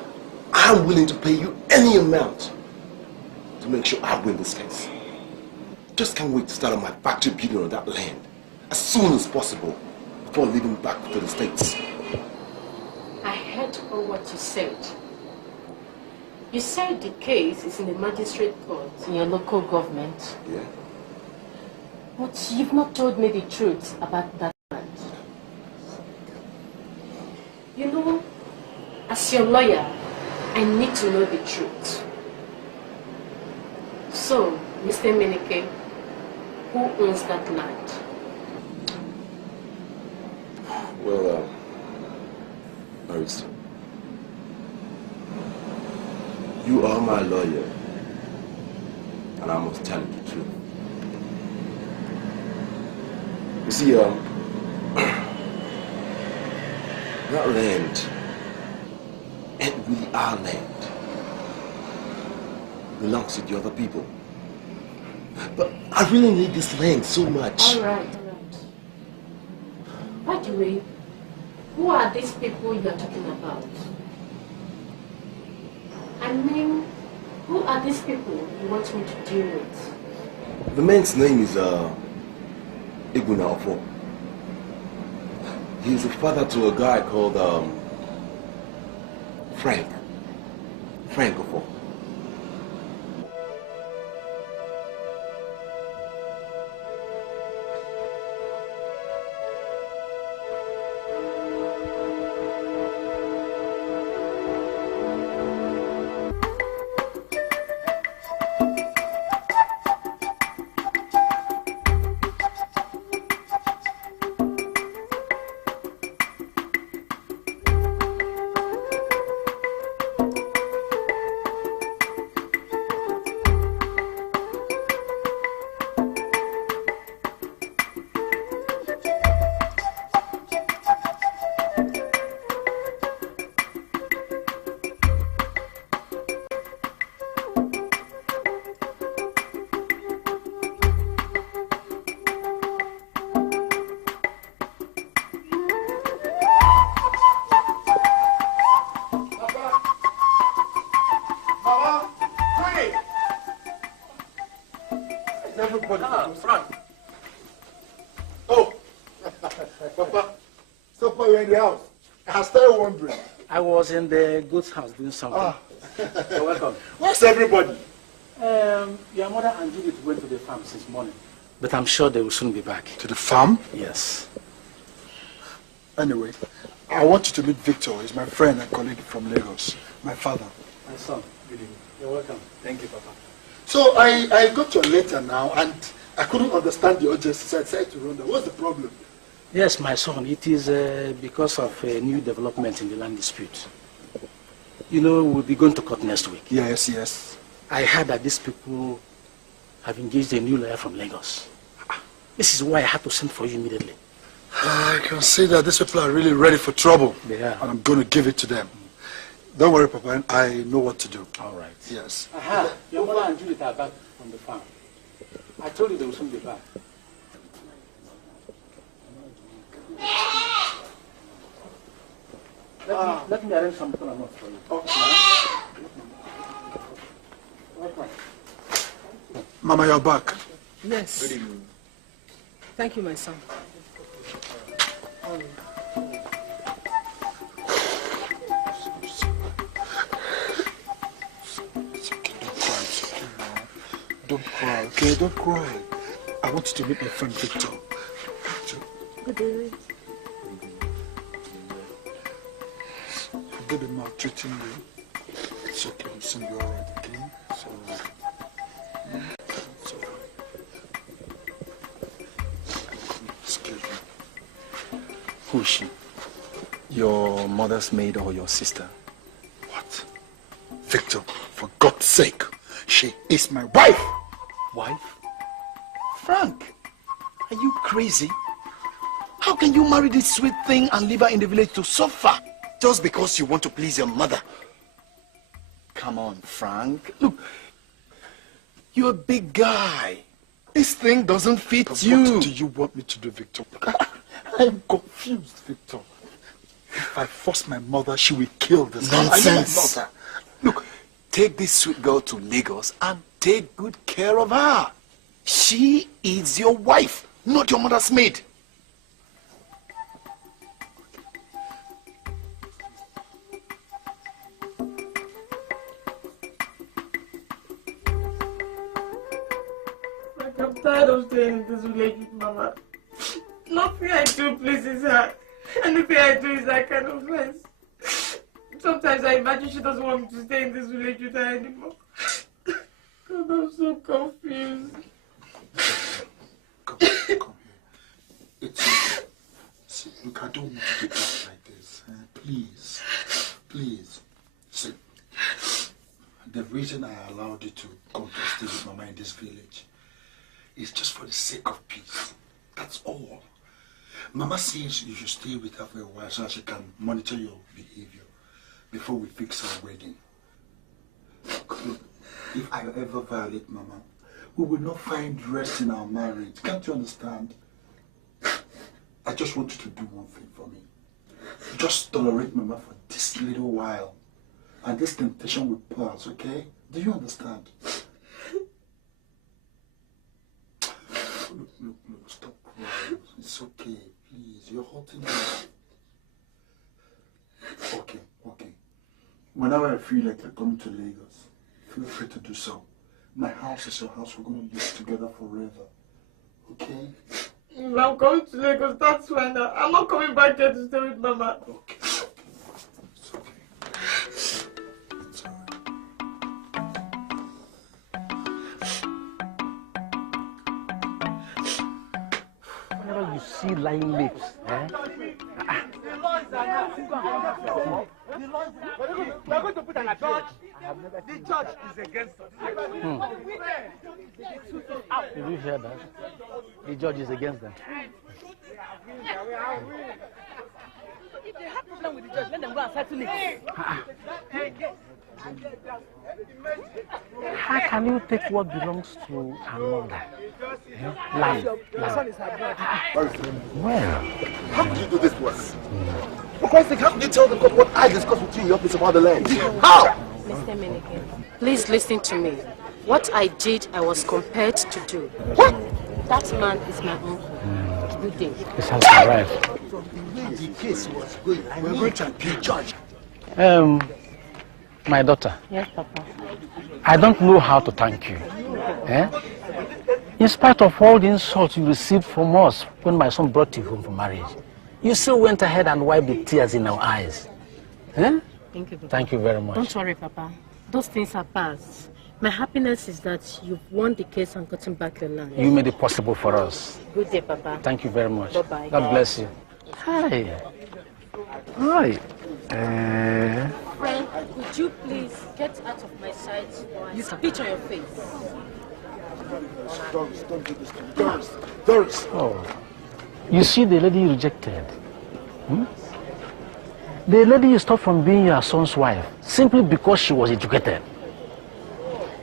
I'm willing to pay you any amount to make sure I win this case. Just can't wait to start on my factory building on that land as soon as possible before leaving back to the States. I heard all what you said. You said the case is in the magistrate court in your local government. Yeah. But you've not told me the truth about that land. You know, as your lawyer, I need to know the truth. So, Mr. Menike, who owns that land? Well, Marisa, you are my lawyer, and I must tell you the truth. You see, that land ain't really our land. It belongs to the other people. But I really need this land so much. All right. By the way, who are these people you're talking about? I mean, who are these people you want me to deal with? The man's name is Occultic. He's a father to a guy called Frank Occultic. Frank. Oh, Papa, so far you're in the house. I started wondering. I was in the goods house doing something. You're welcome. Where's everybody? Your mother and Judith went to the farm since morning, but I'm sure they will soon be back. To the farm? Yes. Anyway, I want you to meet Victor. He's my friend and colleague from Lagos. My father. My son, good evening. You're welcome. Thank you, Papa. So I got your letter now, and I couldn't understand the urgency, so I decided to run down. What's the problem? Yes, my son, it is because of a new development in the land dispute. You know, we'll be going to court next week. Yes, yes. I heard that these people have engaged a new lawyer from Lagos. This is why I had to send for you immediately. I can see that these people are really ready for trouble. They are. And I'm going to give it to them. Don't worry, Papa. I know what to do. All right. Yes. Aha, your mother and Judith are back from the farm. I told you they will soon be back. Let me arrange some people for you. Okay. Mama, you're back. Yes. Good evening. Thank you, my son. Don't cry, okay? Don't cry. I want you to meet my friend Victor. Good evening. They've been maltreating you. It's okay, we'll soon be alright, okay? So, it's alright. Excuse me. Who is she? Your mother's maid or your sister? What? Victor, for God's sake, she is my wife! Wife? Frank, are you crazy? How can you marry this sweet thing and leave her in the village to suffer? Just because you want to please your mother. Come on, Frank. Look, you're a big guy. This thing doesn't fit But you. what do you want me to do, Victor? I'm confused, Victor. If I force my mother, she will kill this girl. Nonsense. I know my mother. Look, take this sweet girl to Lagos and take good care of her. She is your wife, not your mother's maid. I'm tired of staying in this village with Mama. Nothing I do pleases her. Anything I do is that kind of offense. Sometimes I imagine she doesn't want me to stay in this village with her anymore. God, I'm so confused. Come here. It's okay. See, look, I don't want to get out like this. Please. Please. See, the reason I allowed you to come to stay with Mama in this village is just for the sake of peace. That's all. Mama says you should stay with her for a while so that she can monitor your behavior before we fix our wedding. Look, if I ever violate Mama, we will not find rest in our marriage. Can't you understand? I just want you to do one thing for me. Just tolerate Mama for this little while. And this temptation will pass, okay? Do you understand? Look, stop crying. It's okay, please. You're hurting me. Okay. Whenever I feel like you're coming to Lagos, feel free to do so. My house is your house. We're going to live together forever. Okay? If I'm going to Lagos, that's fine. I'm not coming back here to stay with Mama. Okay. It's okay. It's alright. Whenever you see lying lips, We're going to put an appeal. The church is against us. Did you hear that? The judge is against them. If they have problem with the judge, let them go and settle it. How can you take what belongs to another? Land. Well, How did you do this work? For Christ's sake, how did you tell the court what I discussed with you in your office about the land? How? Mr. Meneke, please listen to me. What I did, I was compelled to do. What? That man is my uncle. Good day. this has arrived. From the way the case was going, we're going to appeal judge. My daughter. Yes, Papa. I don't know how to thank you. Eh? In spite of all the insults you received from us when my son brought you home for marriage, you still went ahead and wiped the tears in our eyes. Eh? Thank you, Papa. Thank you very much. Don't worry, Papa. Those things are past. My happiness is that you've won the case and gotten back your land. You made it possible for us. Good day, Papa. Thank you very much. Bye-bye. God bless you. Hi. Hi. Frank, would you please get out of my sight or I spit on your face? Doris, don't do this to me. Doris, Doris. Oh. You see the lady you rejected? Hmm? The lady you stopped from being your son's wife simply because she was educated.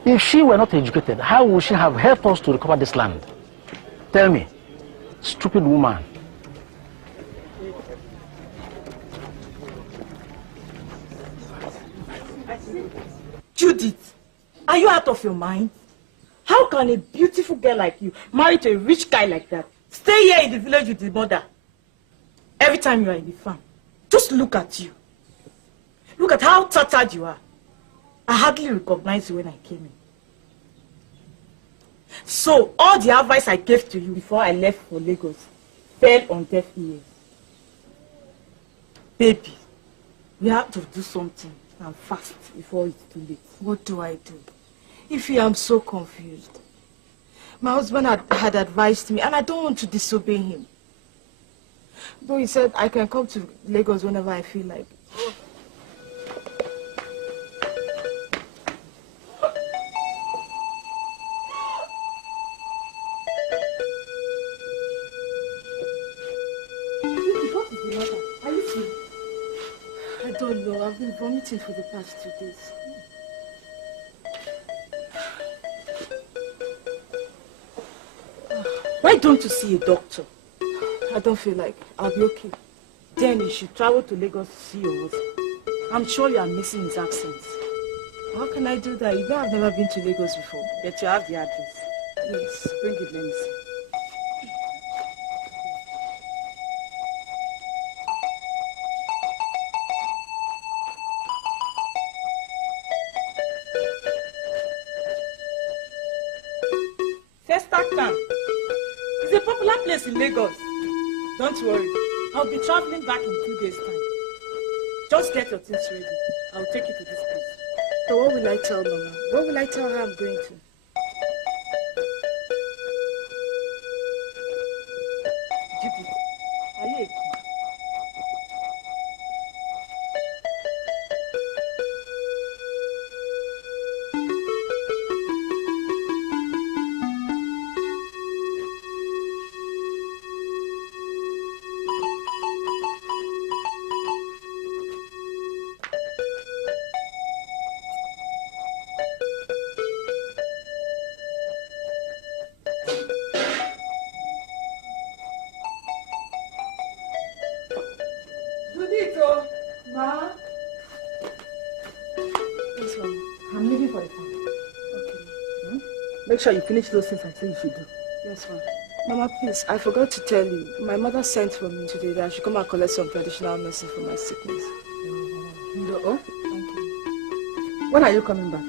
If she were not educated, how would she have helped us to recover this land? Tell me, stupid woman. Judith, are you out of your mind? How can a beautiful girl like you marry to a rich guy like that? Stay here in the village with the mother. Every time you are in the farm, just look at you. Look at how tattered you are. I hardly recognized you when I came in. So, all the advice I gave to you before I left for Lagos fell on deaf ears. Baby, we have to do something and fast before it's too late. What do I do? Ify, I'm so confused. My husband had advised me and I don't want to disobey him. Though he said I can come to Lagos whenever I feel like it. I don't know. I've been vomiting for the past 2 days. Why don't you see a doctor? I don't feel like I'll be okay. Then you should travel to Lagos to see your husband. I'm sure you are missing his absence. How can I do that? You know I've never been to Lagos before. But you have the address. Yes. Bring it, let me see. It's a popular place in Lagos. Don't worry. I'll be traveling back in 2 days' time. Just get your things ready. I'll take you to this place. So what will I tell Mama? What will I tell her I'm going to? Judith, are you a kid? Ma? Yes, Mama. I'm leaving for the farm. Okay. Make sure you finish those things I say you should do. Yes, Mama. Mama, please, I forgot to tell you. My mother sent for me today that I should come and collect some traditional medicine for my sickness. Oh? Thank you. When are you coming back?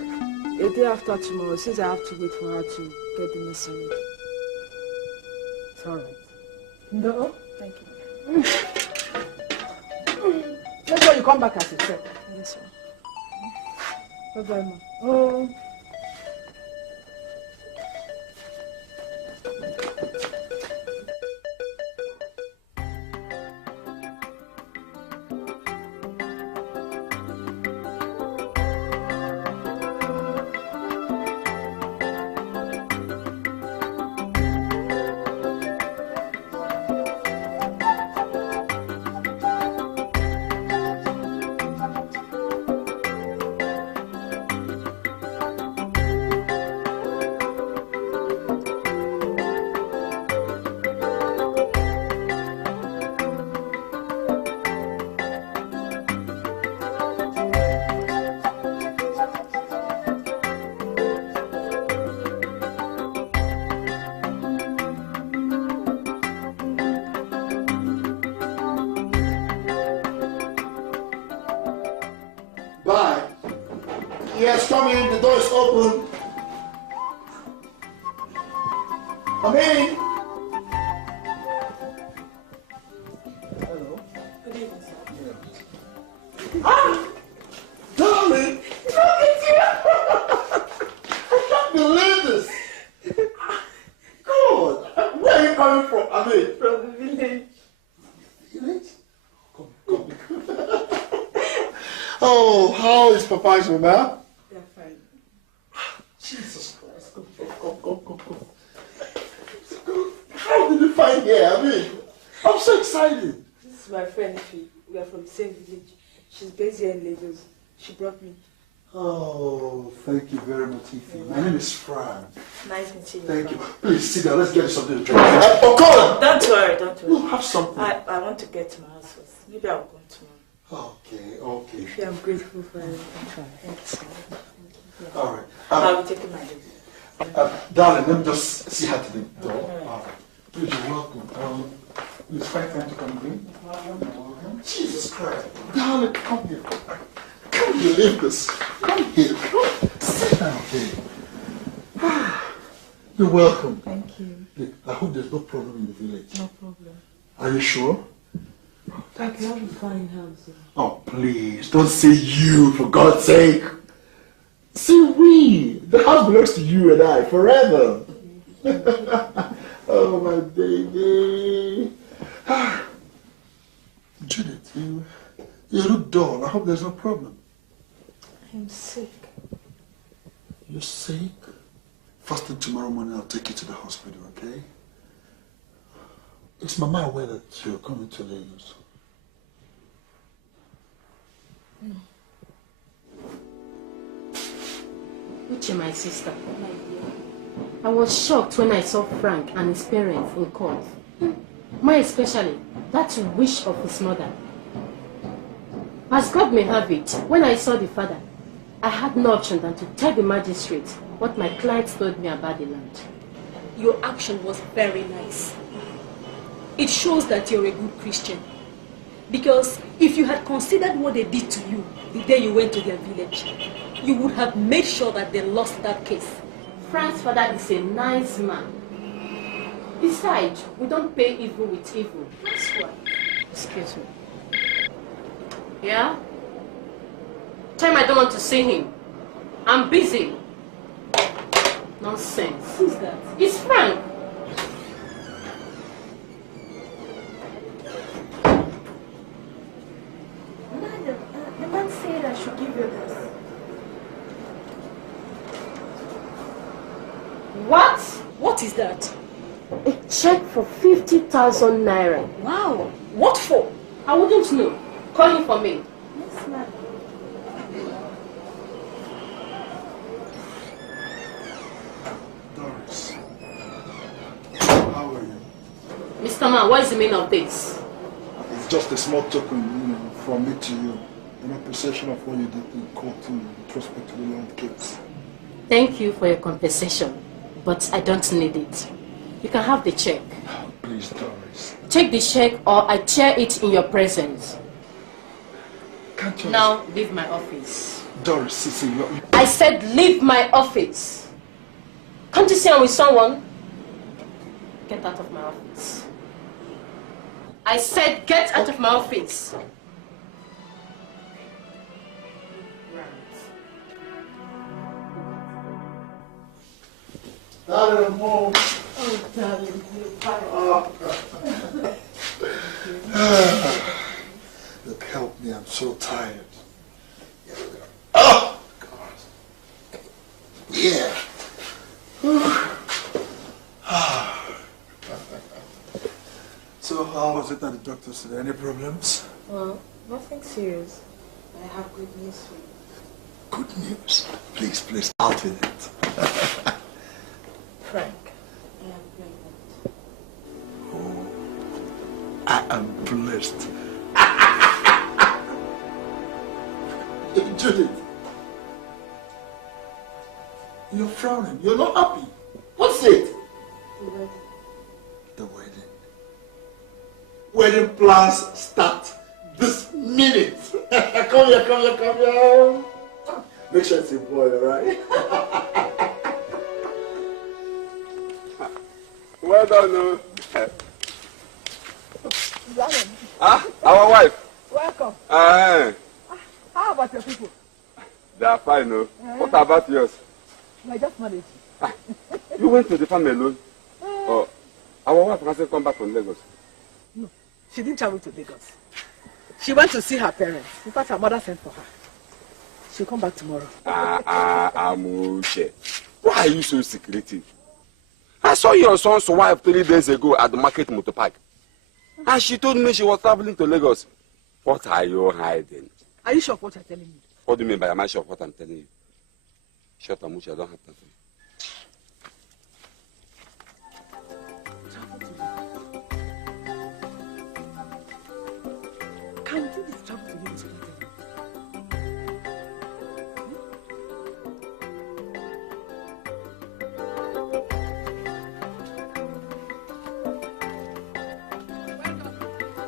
A day after tomorrow, since I have to wait for her to get the medicine ready. It's all right. No? Thank you. Make sure you come back as you said. Yes, Mama. Bye-bye, Ma. Oh. Yes, come in. The door is open. Come in. Hello. Good evening, sir. Ah! Darling! Look at you! I can't believe this! God! Where are you coming from? I mean, From the village. Village? Come. Oh, how is Papa and Mama? They're fine. Jesus Christ. Come. How did you find here? I mean, I'm so excited. This is my friend Ify. We are from the same village. She's based here in Lagos. She brought me. Oh, thank you very much, Ify. My name is Frank. Nice meeting you. Thank you. Please sit down. Let's get something to drink. Colin! Don't worry. No, have something. I want to get to my house first. Maybe I'll come tomorrow. Okay. Ify, I'm grateful for everything. Thank you so much. All right. I'll be taking my leave. Darling, let me just see her to the door. All right. Please, you're welcome. Please find time to come in. Jesus Christ. Darling, come here. I can't believe this. Come here. Come. Sit down here. You're welcome. Thank you. Look, I hope there's no problem in the village. No problem. Are you sure? Thank you. I have a fine house. Oh, please, don't say you, for God's sake. Say we. The house belongs to you and I forever. Oh, my baby. Judith, you look dull. I hope there's no problem. I'm sick. You're sick? First thing tomorrow morning, I'll take you to the hospital, okay? Is Mama aware that you're coming to Lagos? No. Uche, my sister. I was shocked when I saw Frank and his parents in court. More especially, that wish of his mother. As God may have it, when I saw the father, I had no option than to tell the magistrate what my clients told me about the land. Your action was very nice. It shows that you're a good Christian. Because if you had considered what they did to you the day you went to their village, you would have made sure that they lost that case. Frank's father is a nice man. Besides, we don't pay evil with evil. That's why. Excuse me. Yeah? Tell him I don't want to see him. I'm busy. Nonsense. Who's that? It's Frank. Madam, the man said I should give you this. What? What is that? A check for 50,000 naira. Wow. What for? I wouldn't know. Call him for me. Yes, ma'am. Doris, how are you? Mr. Man, what is the meaning of this? It's just a small token, from me to you, in appreciation of what you did in court with respect to the land case. Thank you for your compensation, but I don't need it. You can have the check. Please, Doris. Take the check or I tear it in your presence. Can't you Now leave my office. Doris, see, I said leave my office. Can't you see I'm with someone? Get out of my office. I said get out of my office. Darling, I'm home. Oh, darling, you're fine. Look, help me, I'm so tired. Oh, God. Yeah. So how was it at the doctor's today? Any problems? Well, nothing serious. I have good news for you. Good news. Please, out with it. Frank, I am pregnant. I am blessed. Judith, you're frowning. You're not happy. What's it? The wedding. The wedding. Wedding plans start this minute. Come here. Make sure it's a boy, alright? Well done, no. Our wife. Welcome. How about your people? They are fine, no. What about yours? I just managed. You went to the farm alone? Oh, our wife hasn't come back from Lagos. No, she didn't travel to Lagos. She went to see her parents. In fact, her mother sent for her. She'll come back tomorrow. Amushe. Why are you so secretive? I saw your son's wife 3 days ago at the market motor park. And she told me she was traveling to Lagos. What are you hiding? Are you sure of what you're telling me? What do you mean by am I sure of what I'm telling you? Shut up, Amushe, I don't have time for you. Can you do this travel to Lagos without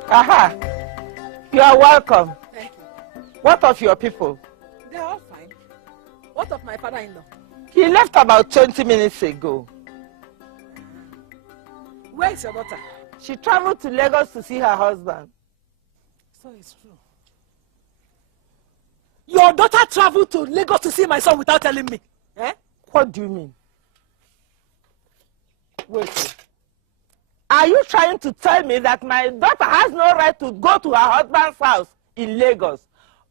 Aha! You are welcome. Thank you. What of your people? They are all fine. What of my father-in-law? He left about 20 minutes ago. Where is your daughter? She traveled to Lagos to see her husband. So it's true. Your daughter traveled to Lagos to see my son without telling me? Eh? What do you mean? Wait. Are you trying to tell me that my daughter has no right to go to her husband's house in Lagos?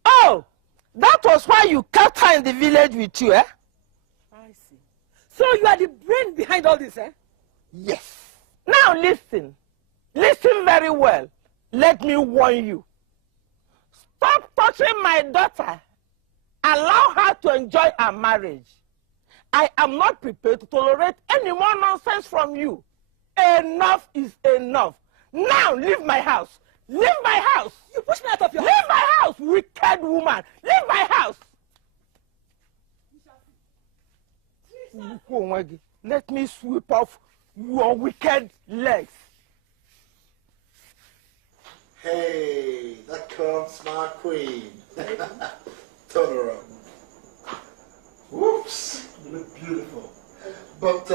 Oh, that was why you kept her in the village with you, eh? I see. So you are the brain behind all this, eh? Yes. Now listen. Listen very well. Let me warn you. Stop touching my daughter. Allow her to enjoy her marriage. I am not prepared to tolerate any more nonsense from you. Enough is enough. Now leave my house. Leave my house. You push me out of your house. Leave my house, wicked woman. Leave my house. Let me sweep off your wicked legs. Hey, that comes my queen. Turn around. Whoops, you look beautiful. But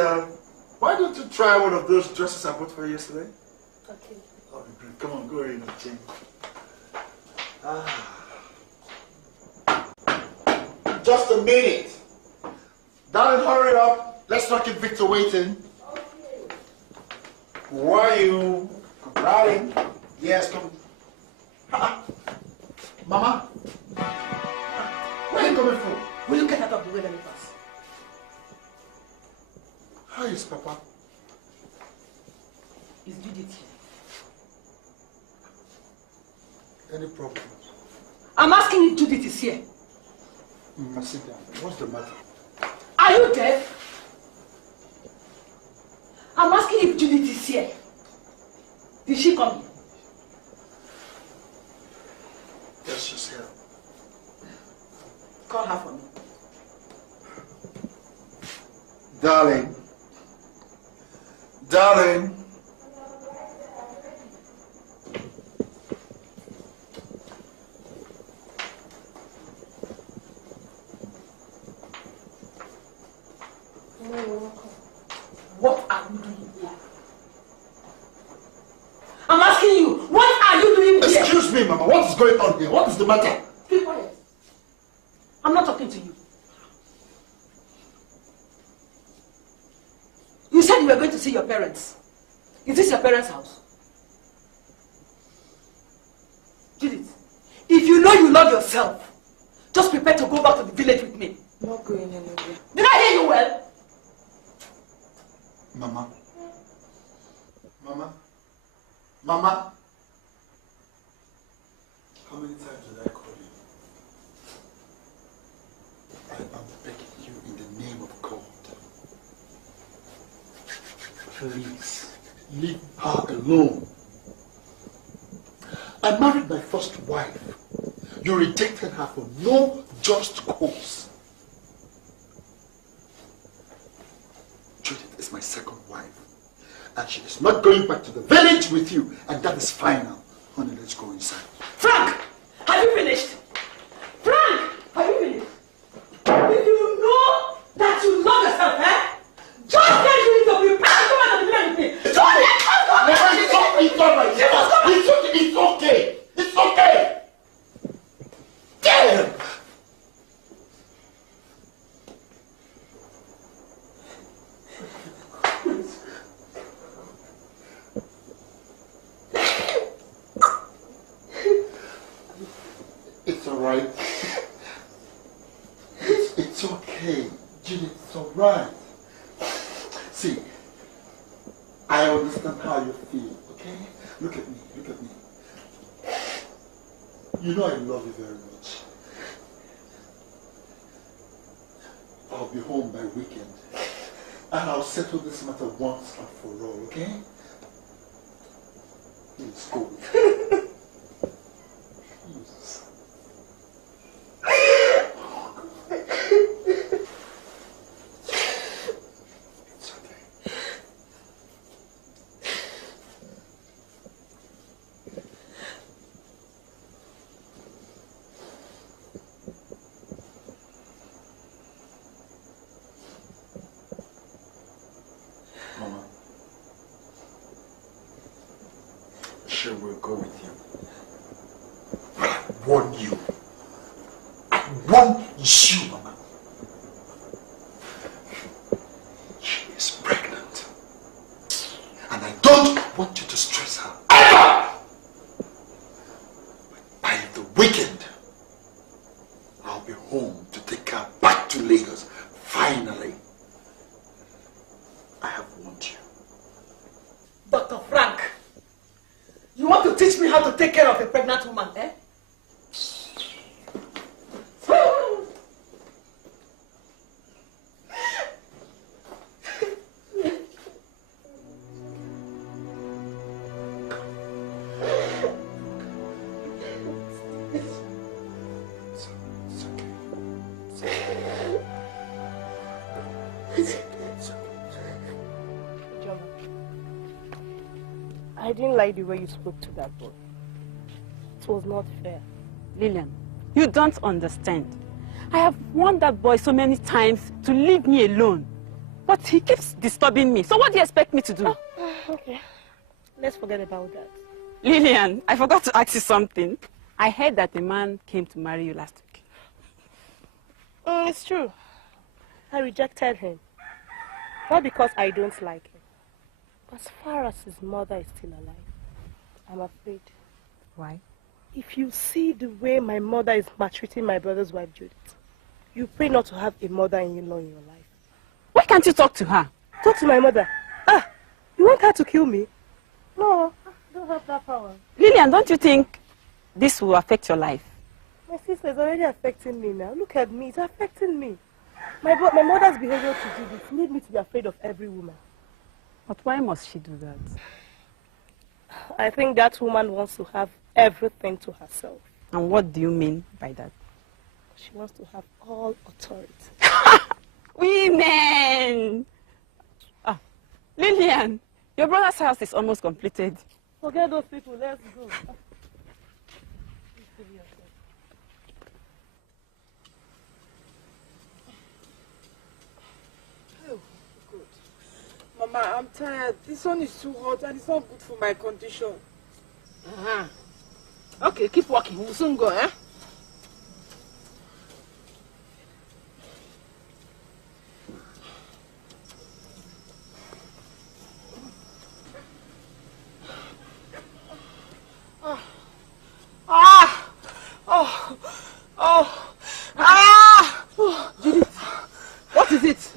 why don't you try one of those dresses I bought for you yesterday? Okay. Oh, great. Come on, go in and change. Just a minute. Darling, hurry up. Let's not keep Victor waiting. Okay. Who are you? Darling. Yes, come. Mama. Where are you coming from? Will you get out of the way, let me pass? How is Papa? Is Judith here? Any problem? I'm asking if Judith is here. Sit down. What's the matter? Are you deaf? I'm asking if Judith is here. Did she come here? Yes, she's here. Call her for me. Darling. Darling. What are you doing here? I'm asking you, what are you doing here? Excuse me, Mama. What is going on here? What is the matter? Keep quiet. I'm not talking to you. You said you were going to see your parents. Is this your parents' house? Judith, if you know you love yourself, just prepare to go back to the village with me. I'm not going anywhere. Did I hear you well? Mama. Mama. Mama. How many times did I call you? I am begging you in the name of God. Please, leave her alone. I married my first wife. You rejected her for no just cause. Judith is my second wife. And she is not going back to the village with you. And that is final. Honey, let's go inside. Frank! Have you finished? Frank! Have you finished? right? It's okay, Judy, it's alright. See, I understand how you feel, okay? Look at me, look at me. You know I love you very much. I'll be home by weekend. And I'll settle this matter once and for all, okay? Please go. Jesus. She will go with you. But I warn you. I warn you, Mama. She is pregnant. And I don't want you to stress her ever. By the weekend, I'll be home to take her back to Lagos. Finally. I have warned you. Dr. Frank. You want to teach me how to take care of a pregnant woman, eh? I didn't like the way you spoke to that boy. It was not fair. Lillian, you don't understand. I have warned that boy so many times to leave me alone. But he keeps disturbing me. So what do you expect me to do? Oh, okay. Let's forget about that. Lillian, I forgot to ask you something. I heard that a man came to marry you last week. It's true. I rejected him. Not because I don't like him. As far as his mother is still alive, I'm afraid. Why? If you see the way my mother is maltreating my brother's wife, Judith, you pray not to have a mother-in-law in your life. Why can't you talk to her? Talk to my mother? Ah, you want her to kill me? No, I don't have that power. Lillian, don't you think this will affect your life? My sister is already affecting me now. Look at me, it's affecting me. My mother's behavior to Judith made me to be afraid of every woman. But why must she do that? I think that woman wants to have everything to herself. And what do you mean by that? She wants to have all authority. Women! Ah, Lillian, your brother's house is almost completed. Forget those people, let's go. Mama, I'm tired. This sun is too hot and it's not good for my condition. Okay, keep walking. We'll soon go, eh? Judith, what is it?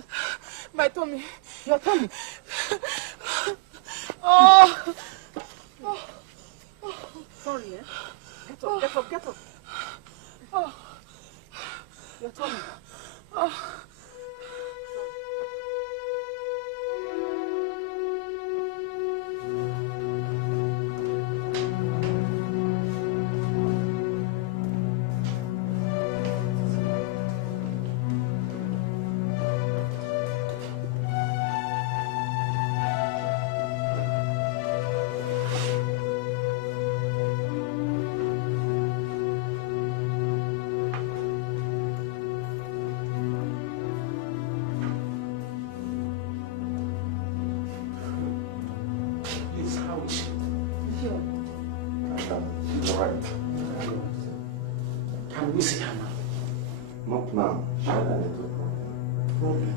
My tummy. Your tummy. Sorry, eh? Get up, get up, get up. Your tummy. Can we see her now? Not now. She had a little Problem?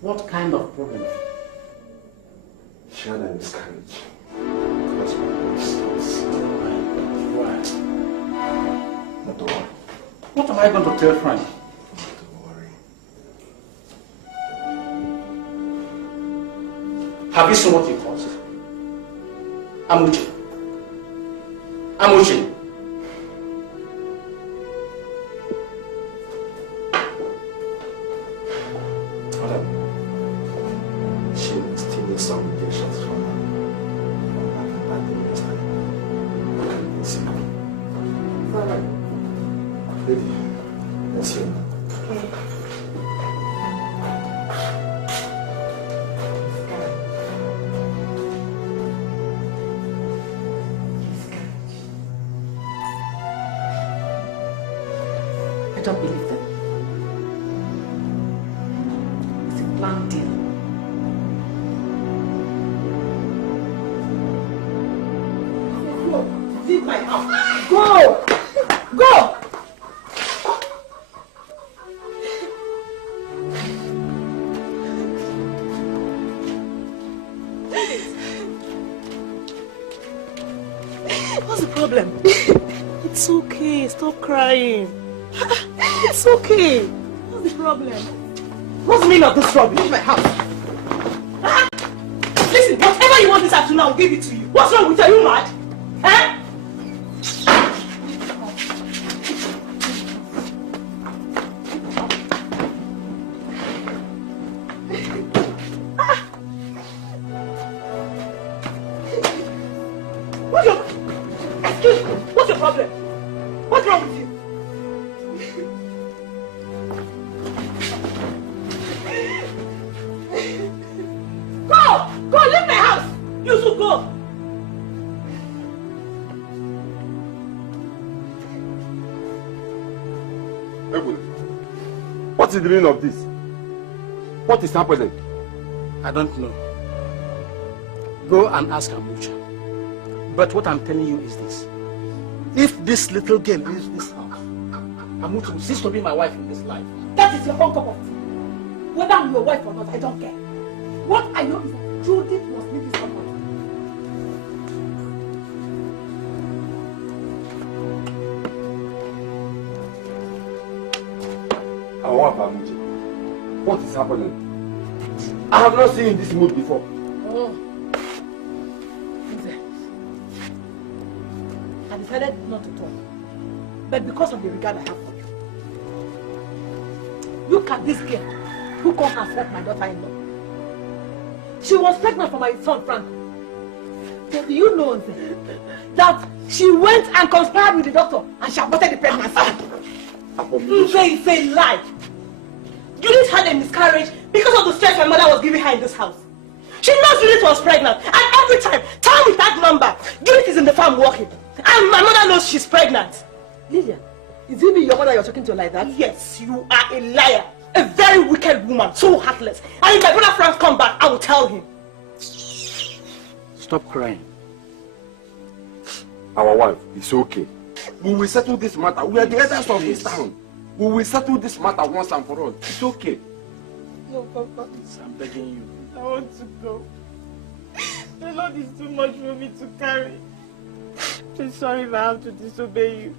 What kind of problem? She had a miscarriage. That's my voice. Why? Not to worry. What am I going to tell Frank? Not to worry. Have you seen what he caused? Amuche. Amuche. She still needs some patience from her. Lady, that's you. Okay. I don't believe them. It's a planned deal. Leave my house. Go! Go! What's the problem? It's okay. Stop crying. It's okay. What's the problem? What's the meaning of this rubbish? Leave my house. Listen, whatever you want this afternoon, I'll give it to you. What's wrong with you? Are you mad? Eh? What's your problem? What's wrong with you? Go! Go! Leave my house! You should go! What is the meaning of this? What is happening? I don't know. Go and ask Amucha. But what I'm telling you is this. If this little girl leaves this house, Amucha will cease to be my wife in this life. That is your own cup of tea. Whether I'm your wife or not, I don't care. What I know is that Judith must leave this company. What is happening? I have not seen you in this mood before. Oh. I decided not to talk. But because of the regard I have for you. Look at this girl who calls herself my daughter-in-law. She was pregnant for my son Frank. But do you know that she went and conspired with the doctor and she aborted the pregnancy? It's a lie. Judith had a miscarriage because of the stress my mother was giving her in this house. She knows Judith was pregnant, and every time with that number, Judith is in the farm working, and my mother knows she's pregnant. Lillian, is it me your mother you're talking to like that? Yes, you are a liar, a very wicked woman, so heartless. And if my brother Frank come back, I will tell him. Stop crying. Our wife is okay. We will settle this matter. We are the elders of this town. We will settle this matter once and for all. It's okay. No, Papa. I'm begging you. I want to go. The Lord is too much for me to carry. Please, sorry if I have to disobey you.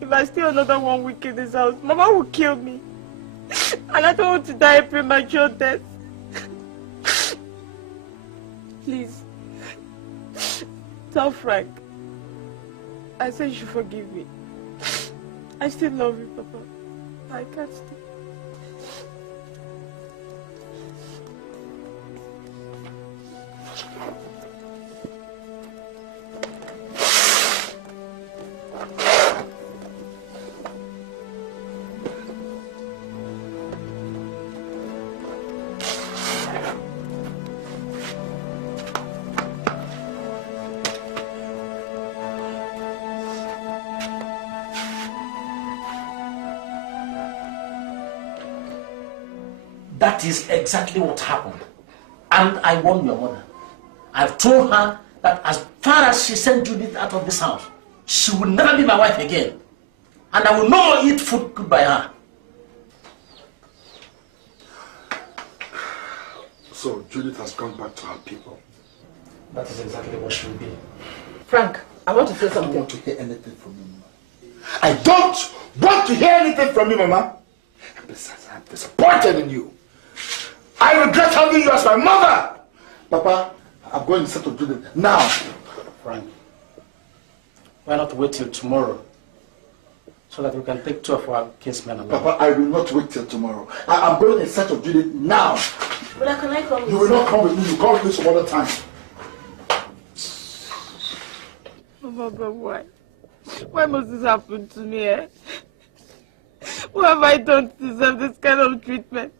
If I stay another 1 week in this house, Mama will kill me. And I don't want to die a premature death. Please. Tell Frank. I said you should forgive me. I still love you, Papa. I can't stay. That is exactly what happened. And I warned your mother. I've told her that as far as she sent Judith out of this house, she will never be my wife again. And I will no more eat food cooked by her. So Judith has gone back to her people. That is exactly what she will be. Frank, I want to say I don't something. want to hear anything from you. I don't want to hear anything from you, Mama. And besides, I'm disappointed in you. I regret having you as my mother. Papa, I'm going to settle Judith now. Frank, why not wait till tomorrow so that we can take 2 of our casemen along? Papa, I will not wait till tomorrow. I'm going in search of Judith now. But can I come with you? You will not come with me. You come with me some other time. Mama, but why? Why must this happen to me, eh? What have I done to deserve this kind of treatment?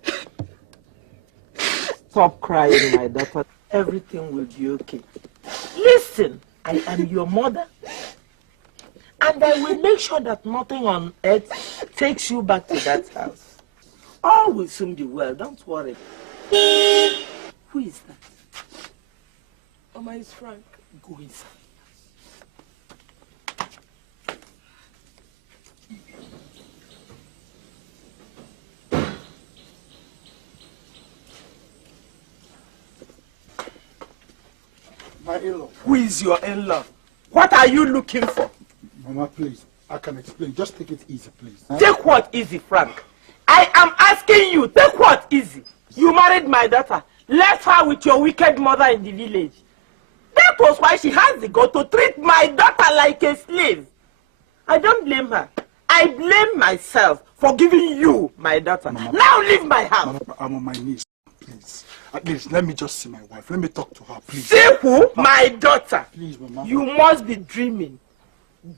Stop crying, my daughter. Everything will be okay. Listen, I am your mother. And I will make sure that nothing on earth takes you back to that house. All will soon be well, don't worry. Who is that? Mama, it's Frank. Go inside. My in-law. Who is your in-law? What are you looking for? Mama, please. I can explain. Just take it easy, please. Take what easy, Frank? I am asking you, take what easy? You married my daughter. Left her with your wicked mother in the village. That was why she has the gall to treat my daughter like a slave. I don't blame her. I blame myself for giving you my daughter. Mama, now leave my house. Mama, I'm on my knees, please. At least let me just see my wife. Let me talk to her, please. See who? My daughter. Please, Mama. You must be dreaming.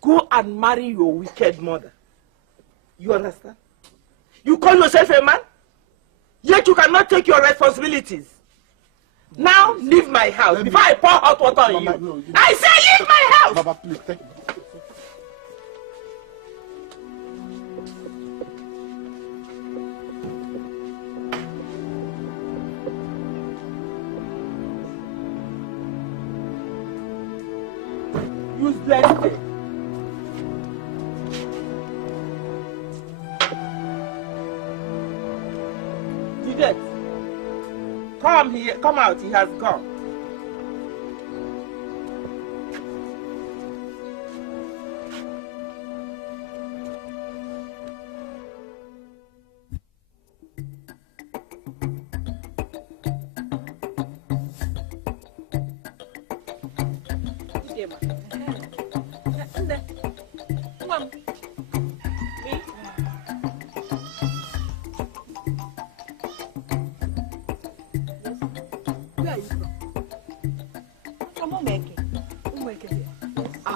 Go and marry your wicked mother. You understand? You call yourself a man, yet you cannot take your responsibilities. Now leave my house before I pour hot water on you. No, I say leave my house! Mama, please, take me. Useless thing. Juliet, come here, come out, he has gone.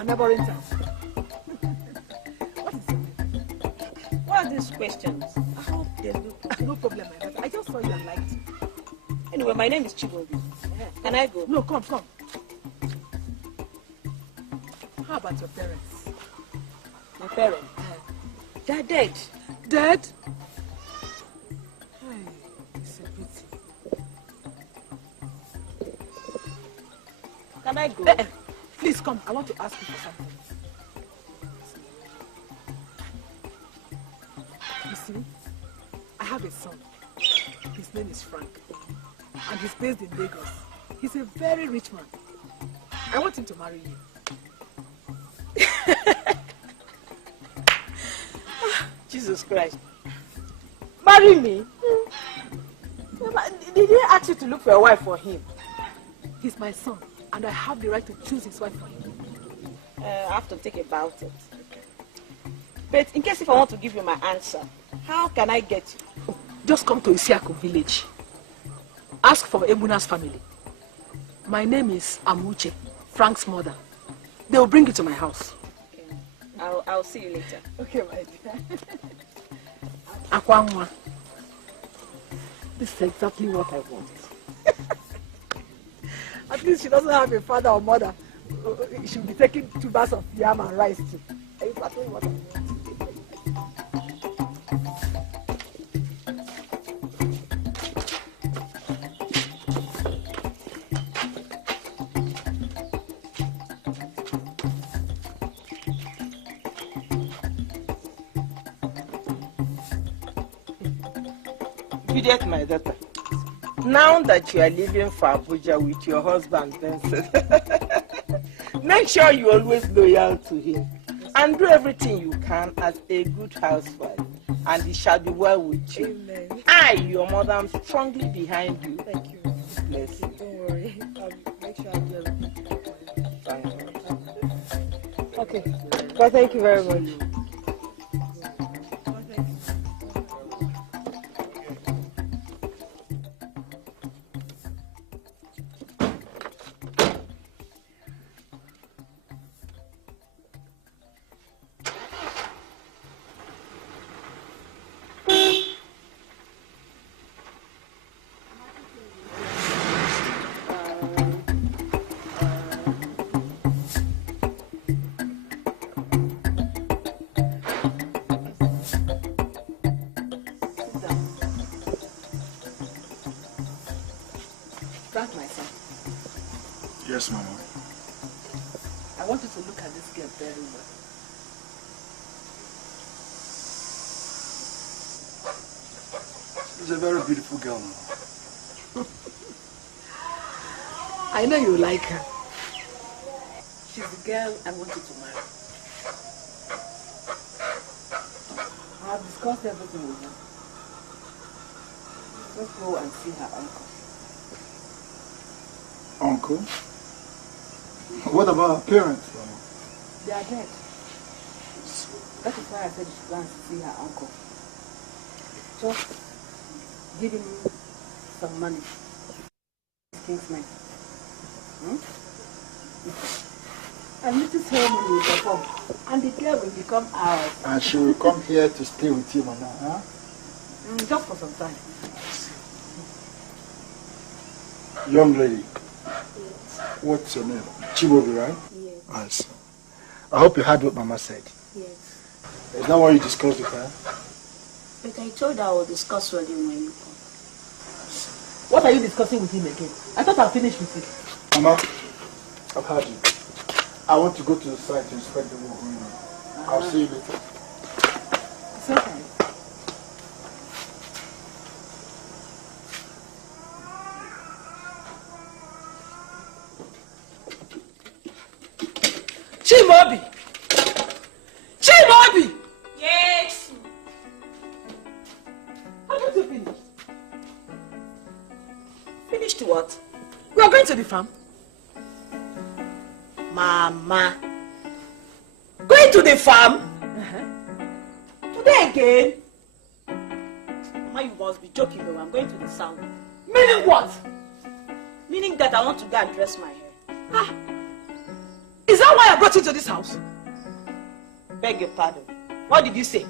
Neighboring town. What are these questions? Oh, no problem, my daughter. I just saw you and liked you. Anyway, my name is Chigobi. Can I go? No, come. How about your parents? My parents? They're dead. Dead? Hey, it's a pity. Can I go? Please come, I want to ask you for something. You see, I have a son. His name is Frank. And he's based in Lagos. He's a very rich man. I want him to marry you. Jesus Christ. Marry me? Did he ask you to look for a wife for him? He's my son. And I have the right to choose his wife for him. I have to think about it. But in case if I want to give you my answer, how can I get you? Just come to Isiako village. Ask for Ebuna's family. My name is Amuche, Frank's mother. They will bring you to my house. Okay. I'll see you later. Okay, my dear. Akwangwa. This is exactly what I want. At least she doesn't have a father or mother. She'll be taking 2 bags of yam and rice too. Exactly what I want. Juliet, my daughter. Now that you are living for Abuja with your husband, Vincent, make sure you're always loyal to him. and do everything you can as a good housewife, and it shall be well with you. Amen. I, your mother, am strongly behind you. Thank you. Bless you. Don't worry. I'll make sure I do everything. Okay. Well, thank you very much. Frank, my son, Yes, Mama. I want you to look at this girl very well. She's a very beautiful girl, Mama. I know you like her. She's the girl I want you to marry. I have discussed everything with her. Let's go and see her uncle. Uncle? What about her parents, Mama? They are dead. That is why I said you should go and see her uncle. Just give him some money. Kingsman. And Mrs. Hellman will perform. And the girl will become ours. And she will come here to stay with you, Mama, huh? Just for some time. Young lady. What's your name? Chibobi, right? Yes. I see. I hope you heard what Mama said. Yes. Is that what you discussed with her? But I told her I will discuss with him when you come. What are you discussing with him again? I thought I finished with it. Mama, I've heard you. I want to go to the site to inspect the work going on. I'll see you later. It's okay. Chimobi! Chimobi! Yes! Haven't you finished? Finished what? We are going to the farm. Mama. Going to the farm? Today again? Mama, you must be joking though. I'm going to the south. Meaning what? Meaning that I want to go and dress my hair. Ah. Is that why I brought you to this house? Beg your pardon. What did you say?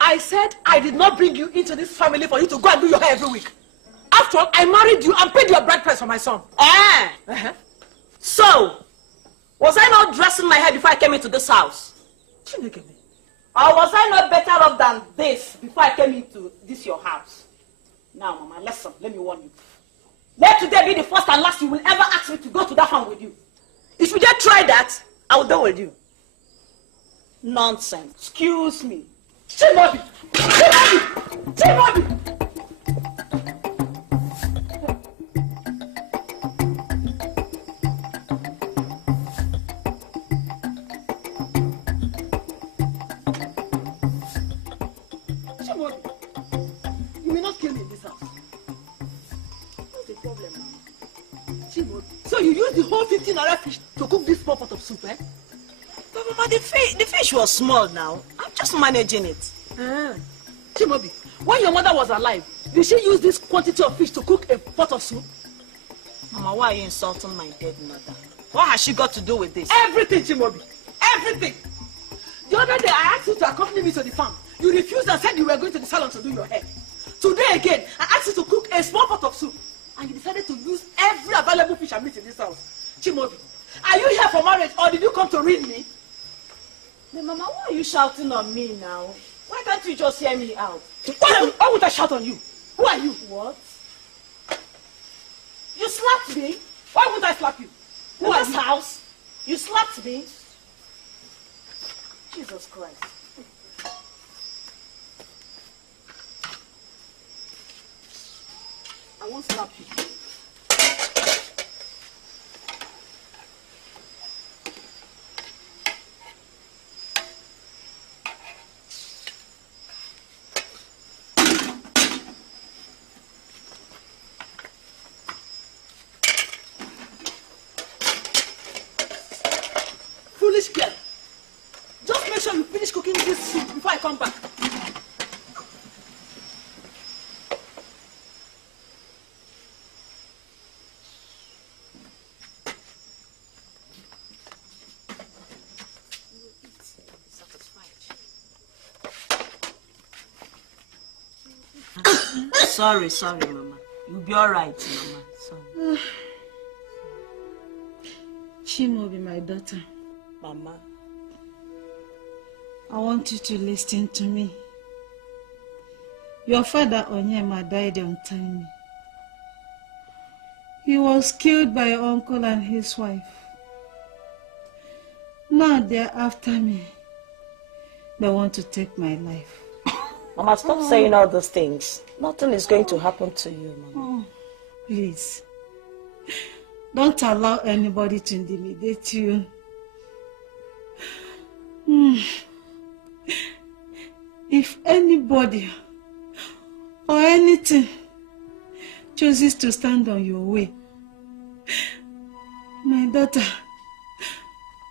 I said I did not bring you into this family for you to go and do your hair every week. After all, I married you and paid your bride price for my son. So, was I not dressing my hair before I came into this house? Or was I not better off than this before I came into this your house? Now, Mama, listen, let me warn you. Let today be the first and last you will ever ask me to go to that farm with you. If you just try that, I will go with you. Nonsense. Excuse me. Chimobi! Chimobi! Chimobi! You may not kill me in this house. What's the problem, Mama? So you used the whole 15 naira fish to cook this small pot of soup, eh? But Mama, the fish was small now. I'm just managing it. Chimobi, when your mother was alive, did she use this quantity of fish to cook a pot of soup? Mama, why are you insulting my dead mother? What has she got to do with this? Everything, Chimobi. Everything. The other day, I asked you to accompany me to the farm. You refused and said you were going to the salon to do your hair. Today again, I asked you to cook a small pot of soup. And you decided to use every available fish and meat in this house. Chimobi, are you here for marriage or did you come to read me? Then, Mama, why are you shouting on me now? Why can't you just hear me out? Why would I shout on you? Who are you? What? You slapped me? Why would I slap you? Who in this house? You slapped me? Jesus Christ. I won't slap you. finish cooking this soup before I come back. Sorry, Mama. You'll be all right, Mama. Sorry. Chimobi, my daughter. Mama. I want you to listen to me. Your father, Onyema, died untimely. He was killed by your uncle and his wife. Now they're after me. They want to take my life. Mama, stop saying all those things. Nothing is going to happen to you, Mama. Oh, please. Don't allow anybody to intimidate you. If anybody or anything chooses to stand on your way, my daughter,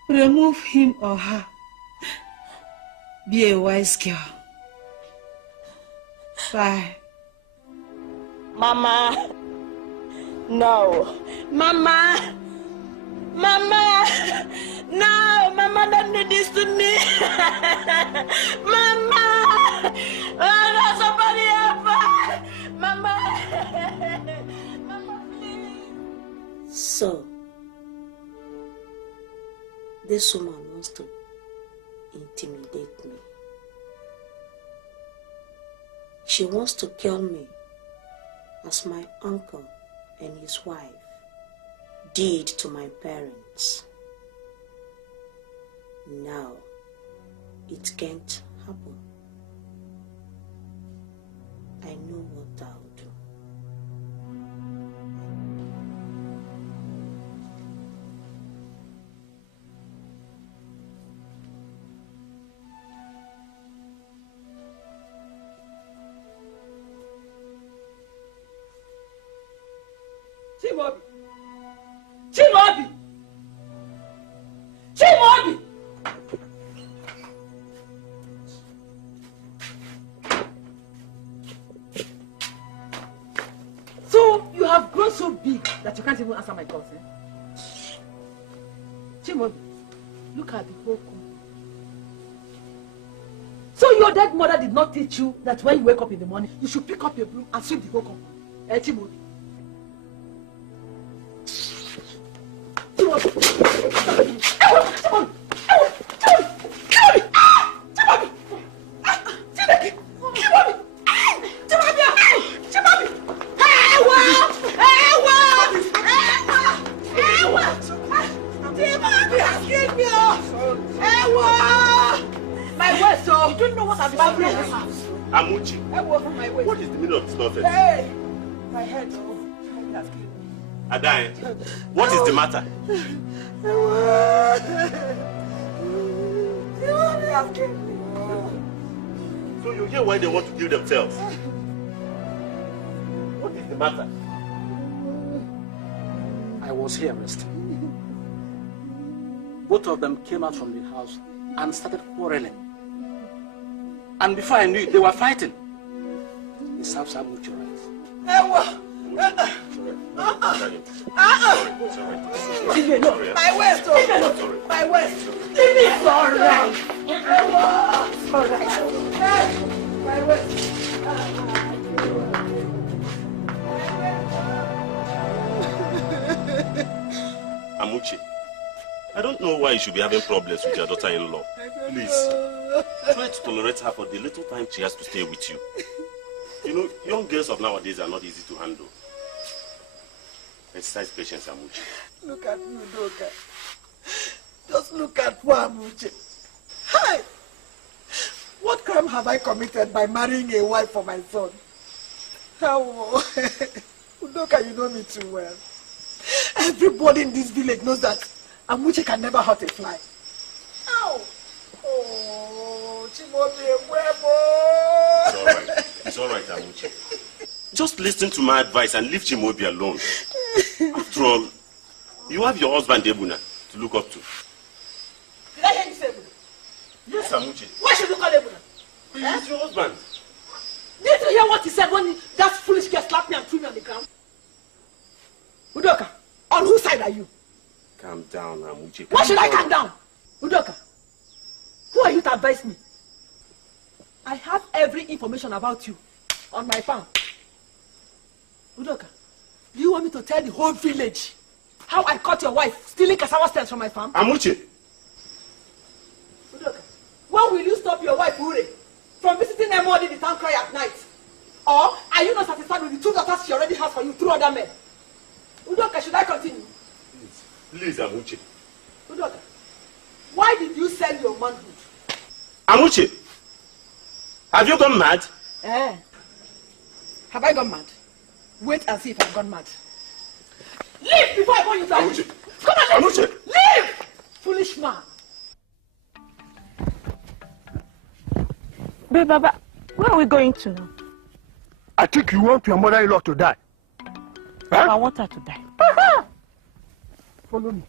remove him or her. Be a wise girl. Bye. Mama. No. Mama. Mama. No. Mama, don't do this to me. Mama. Oh, no, somebody help her. Mama. Mama, please. So, this woman wants to intimidate me. She wants to kill me as my uncle and his wife did to my parents. Now, it can't happen. I know what I'll do. Chimobi! Chimobi! Chimobi! So you have grown so big that you can't even answer my calls, eh? Chimobi, look at the whole company. So your dead mother did not teach you that when you wake up in the morning, you should pick up your broom and sweep the whole company. Eh, Chimobi? Amuchi, what is the meaning of this nonsense? Hey, my head, oh, my head has killed me. Adain, what is the matter? So you hear why they want to kill themselves? What is the matter? I was here resting. Both of them came out from the house and started quarreling. And before I knew it, they were fighting. It serves Amuchi right. My waist, oh, my waist. It's all right. It's all right. My waist. Amuchi, I don't know why you should be having problems with your daughter-in-law. Please, try to tolerate her for the little time she has to stay with you. You know, young girls of nowadays are not easy to handle. Exercise patience, Amuchi. Look at you, Doka. Just look at poor Amuchi. Hi! What crime have I committed by marrying a wife for my son? How? Udoka, you know me too well. Everybody in this village knows that Amuchi can never hurt a fly. Ow! Oh, Chimobi, It's all right. It's all right, Amuchi. Just listen to my advice and leave Chimobi alone. After all, you have your husband, Ebuna, to look up to. Did I hear you say Ebuna? Yes, Amuche. Why should you call Ebuna? He's your husband. Did you hear what he said when that foolish girl slapped me and threw me on the ground? Udoka, on whose side are you? Calm down, Amuche. Why should I calm down? Udoka, who are you to advise me? I have every information about you on my farm. Udoka, do you want me to tell the whole village how I caught your wife stealing cassava stems from my farm? Amuche. Udoka, when will you stop your wife, Ure, from visiting MOD the town cry at night? Or are you not satisfied with the 2 daughters she already has for you through other men? Udoka, should I continue? Please, Amuche. Udoka, why did you sell your manhood? Amuche, have you gone mad? Eh? Have I gone mad? Wait and see if I've gone mad. Leave before I burn you down. Amuche. Come on, Amuche. Leave! Foolish man. Babe, Baba, where are we going to now? I think you want your mother-in-law to die. Huh? I want her to die. Follow me.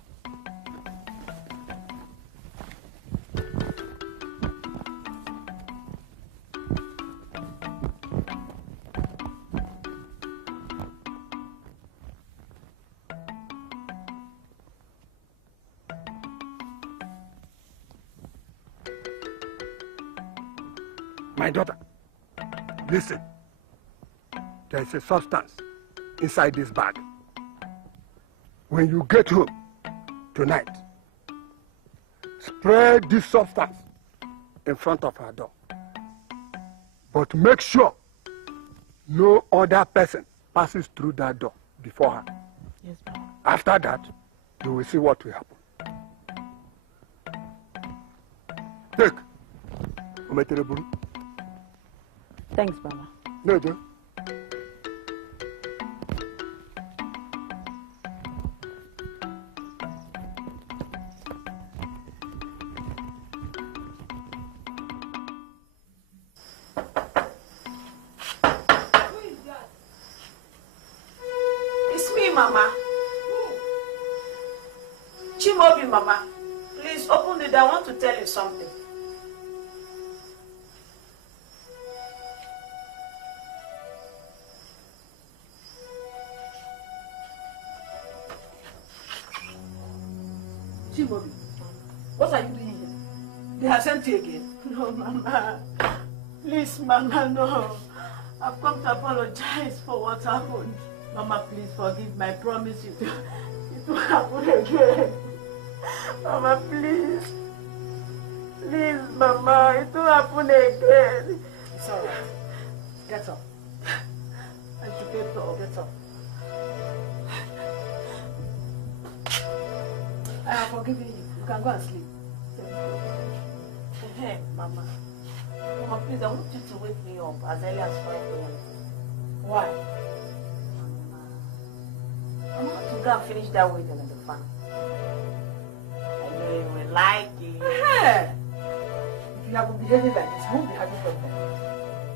My daughter, listen. There is a substance inside this bag. When you get home tonight, spread this substance in front of her door. But make sure no other person passes through that door before her. Yes, Baba. After that, you will see what will happen. Take. Ometereburu. Thanks, Baba. No, Joe. It's me, Mama. Chimobi, Mama. Please open the door. I want to tell you something. Chimobi, what are you doing here? They have sent you again. No, Mama. Please, Mama, no. I've come to apologize for what happened. Mama, please forgive me. I promise you. It won't happen again. Mama, please. Please, Mama, it won't happen again. It's all right. Get up. Educator, get up. I have forgiven you. You can go and sleep. Hey, Mama. Mama, please, I want you to wake me up as early as 5 a.m. Why? I want to go and finish that wedding in the farm. I know you will like it. Hey! If you have been behaving like this, you won't be having problems.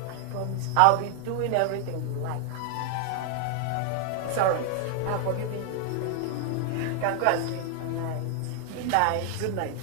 I promise I'll be doing everything you like. It's alright. I have forgiven you. You can go and sleep. Good night. Good night.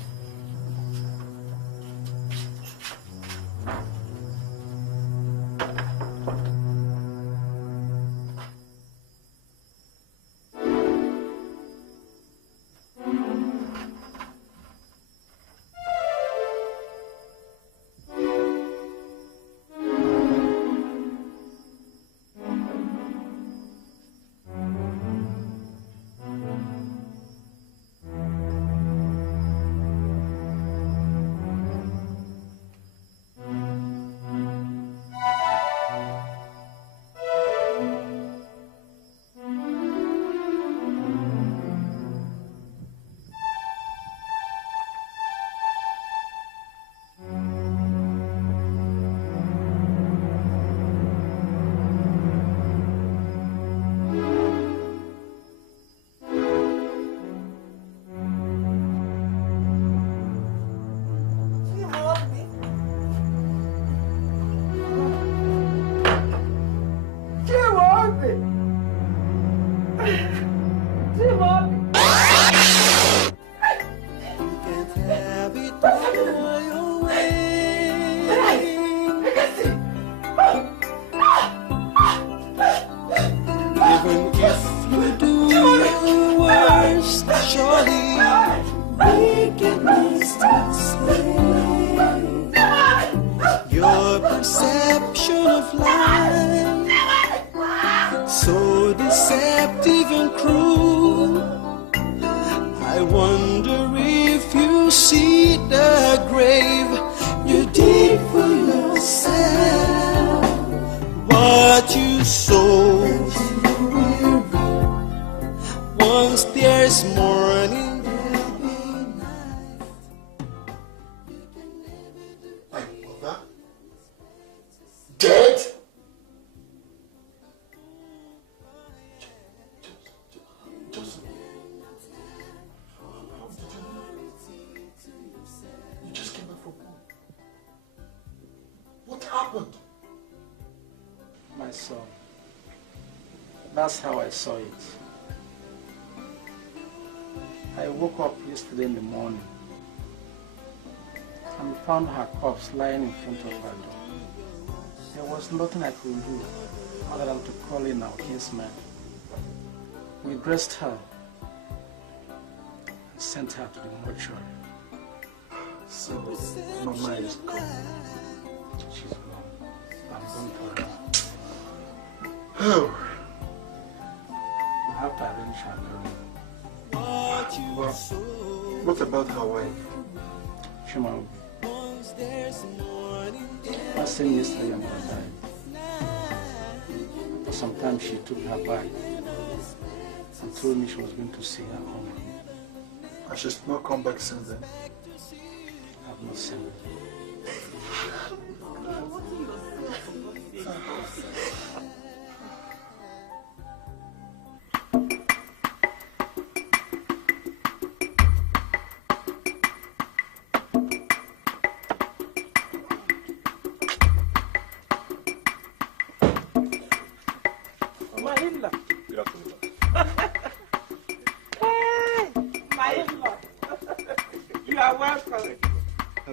of life, so deceptive and cruel. I wonder if you see the grave you dig for yourself. What you sow, once there's morning, there'll be night. My mother? Dead? Just how did you just came back from home? What happened? My son, that's how I saw it. I woke up yesterday in the morning and found her corpse lying in front of her door. There was nothing I could do other than to call in our kinsman. We dressed her and sent her to the mortuary. So, Mama is gone. She's gone. I'm going for her. Oh. We have to arrange her burial. Well, what about her wife? Shema, I seen yesterday and I died. For some time she took her back and told me she was going to see her home. And she's not come back since then? I've not seen her.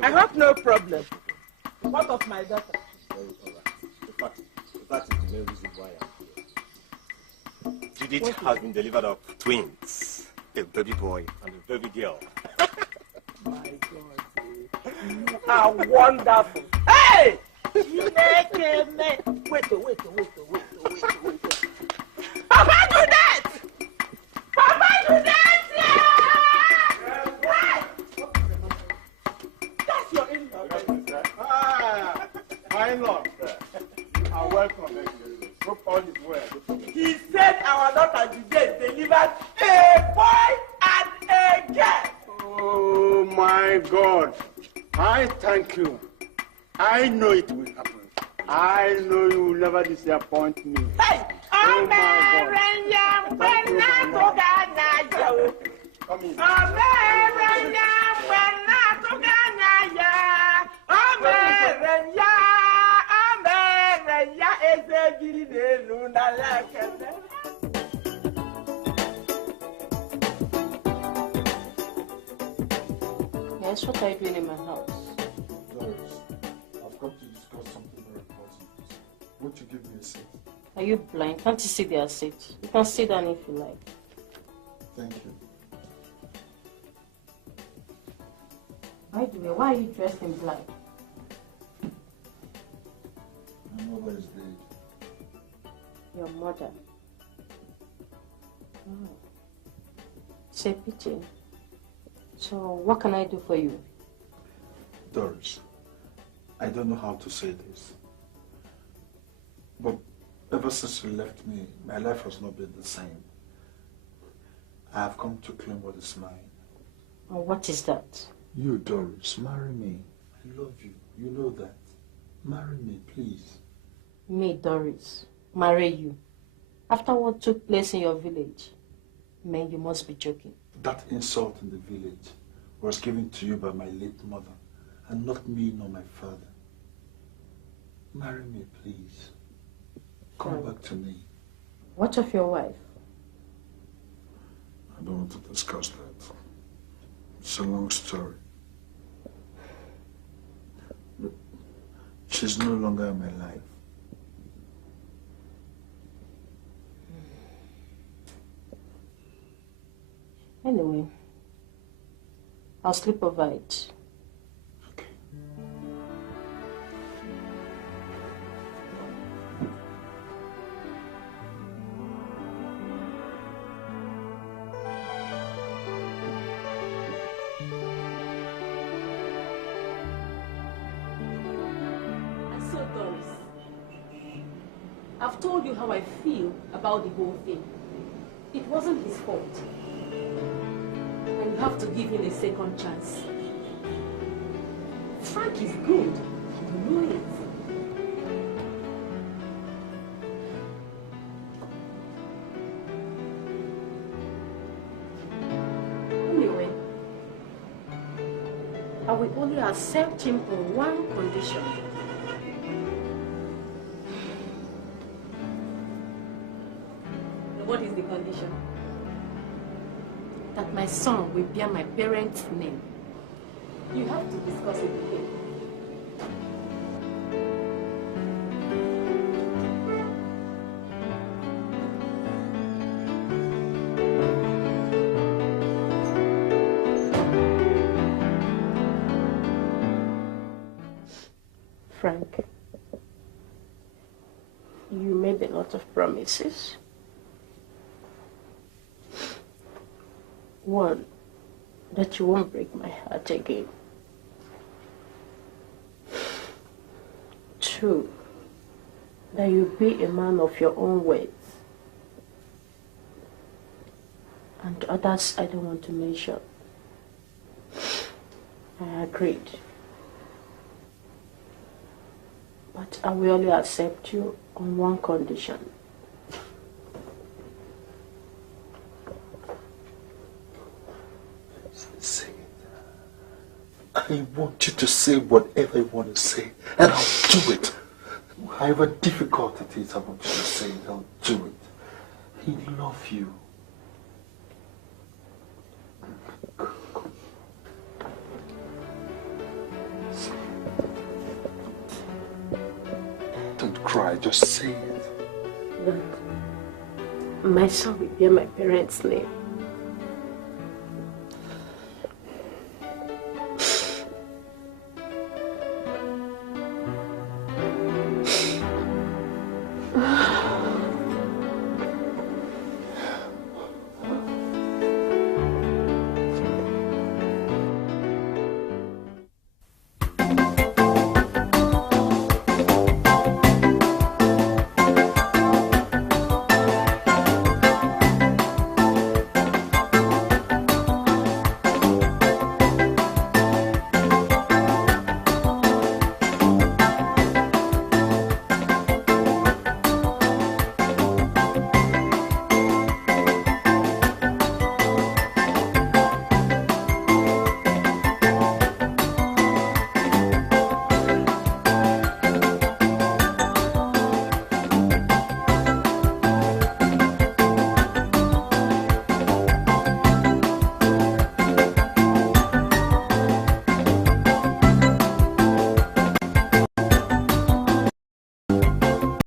I hope no problem. What of my daughter? That is the main reason why I'm here. Judith has been delivered of twins, a baby boy and a baby girl. My God, you are wonderful. Hey! Wait. Papa, do that! Papa, do that! That's your in-law. My in-law, you are welcome. Hope all is well. He said our daughter today delivered a boy and a girl. Oh my God. I thank you. I know it will happen. I know you will never disappoint me. Hey! Oh my God. Come in. Yes, what are you doing in my house? Doris, I've come to discuss something very important. Won't you give me a seat? Are you blind? Can't you see their seat? You can sit down if you like. Thank you. By the way, why are you dressed in black? My mother is dead. Your mother? Oh. It's a pity. So, what can I do for you? Doris, I don't know how to say this, but ever since you left me, my life has not been the same. I have come to claim what is mine. And what is that? You, Doris, marry me. I love you. You know that. Marry me, please. Me, Doris, marry you? After what took place in your village? Man, you must be joking. That insult in the village was given to you by my late mother, and not me nor my father. Marry me, please. Come back to me. What of your wife? I don't want to discuss that. It's a long story. But she's no longer in my life. Anyway, I'll sleep over it. Okay. I've told you how I feel about the whole thing. It wasn't his fault. And you have to give him a second chance. Frank is good. You know it. Anyway, I will only accept him on one condition. What is the condition? That my son will bear my parents' name. You have to discuss it with him. Frank, you made a lot of promises. One, that you won't break my heart again. Two, that you'll be a man of your own words. And others I don't want to mention. I agreed. But I will only accept you on one condition. Say it. I want you to say whatever you want to say, and I'll do it. However difficult it is, I want you to say it, I'll do it. He loves you. Don't cry, just say it. Look, my son will bear my parents' name.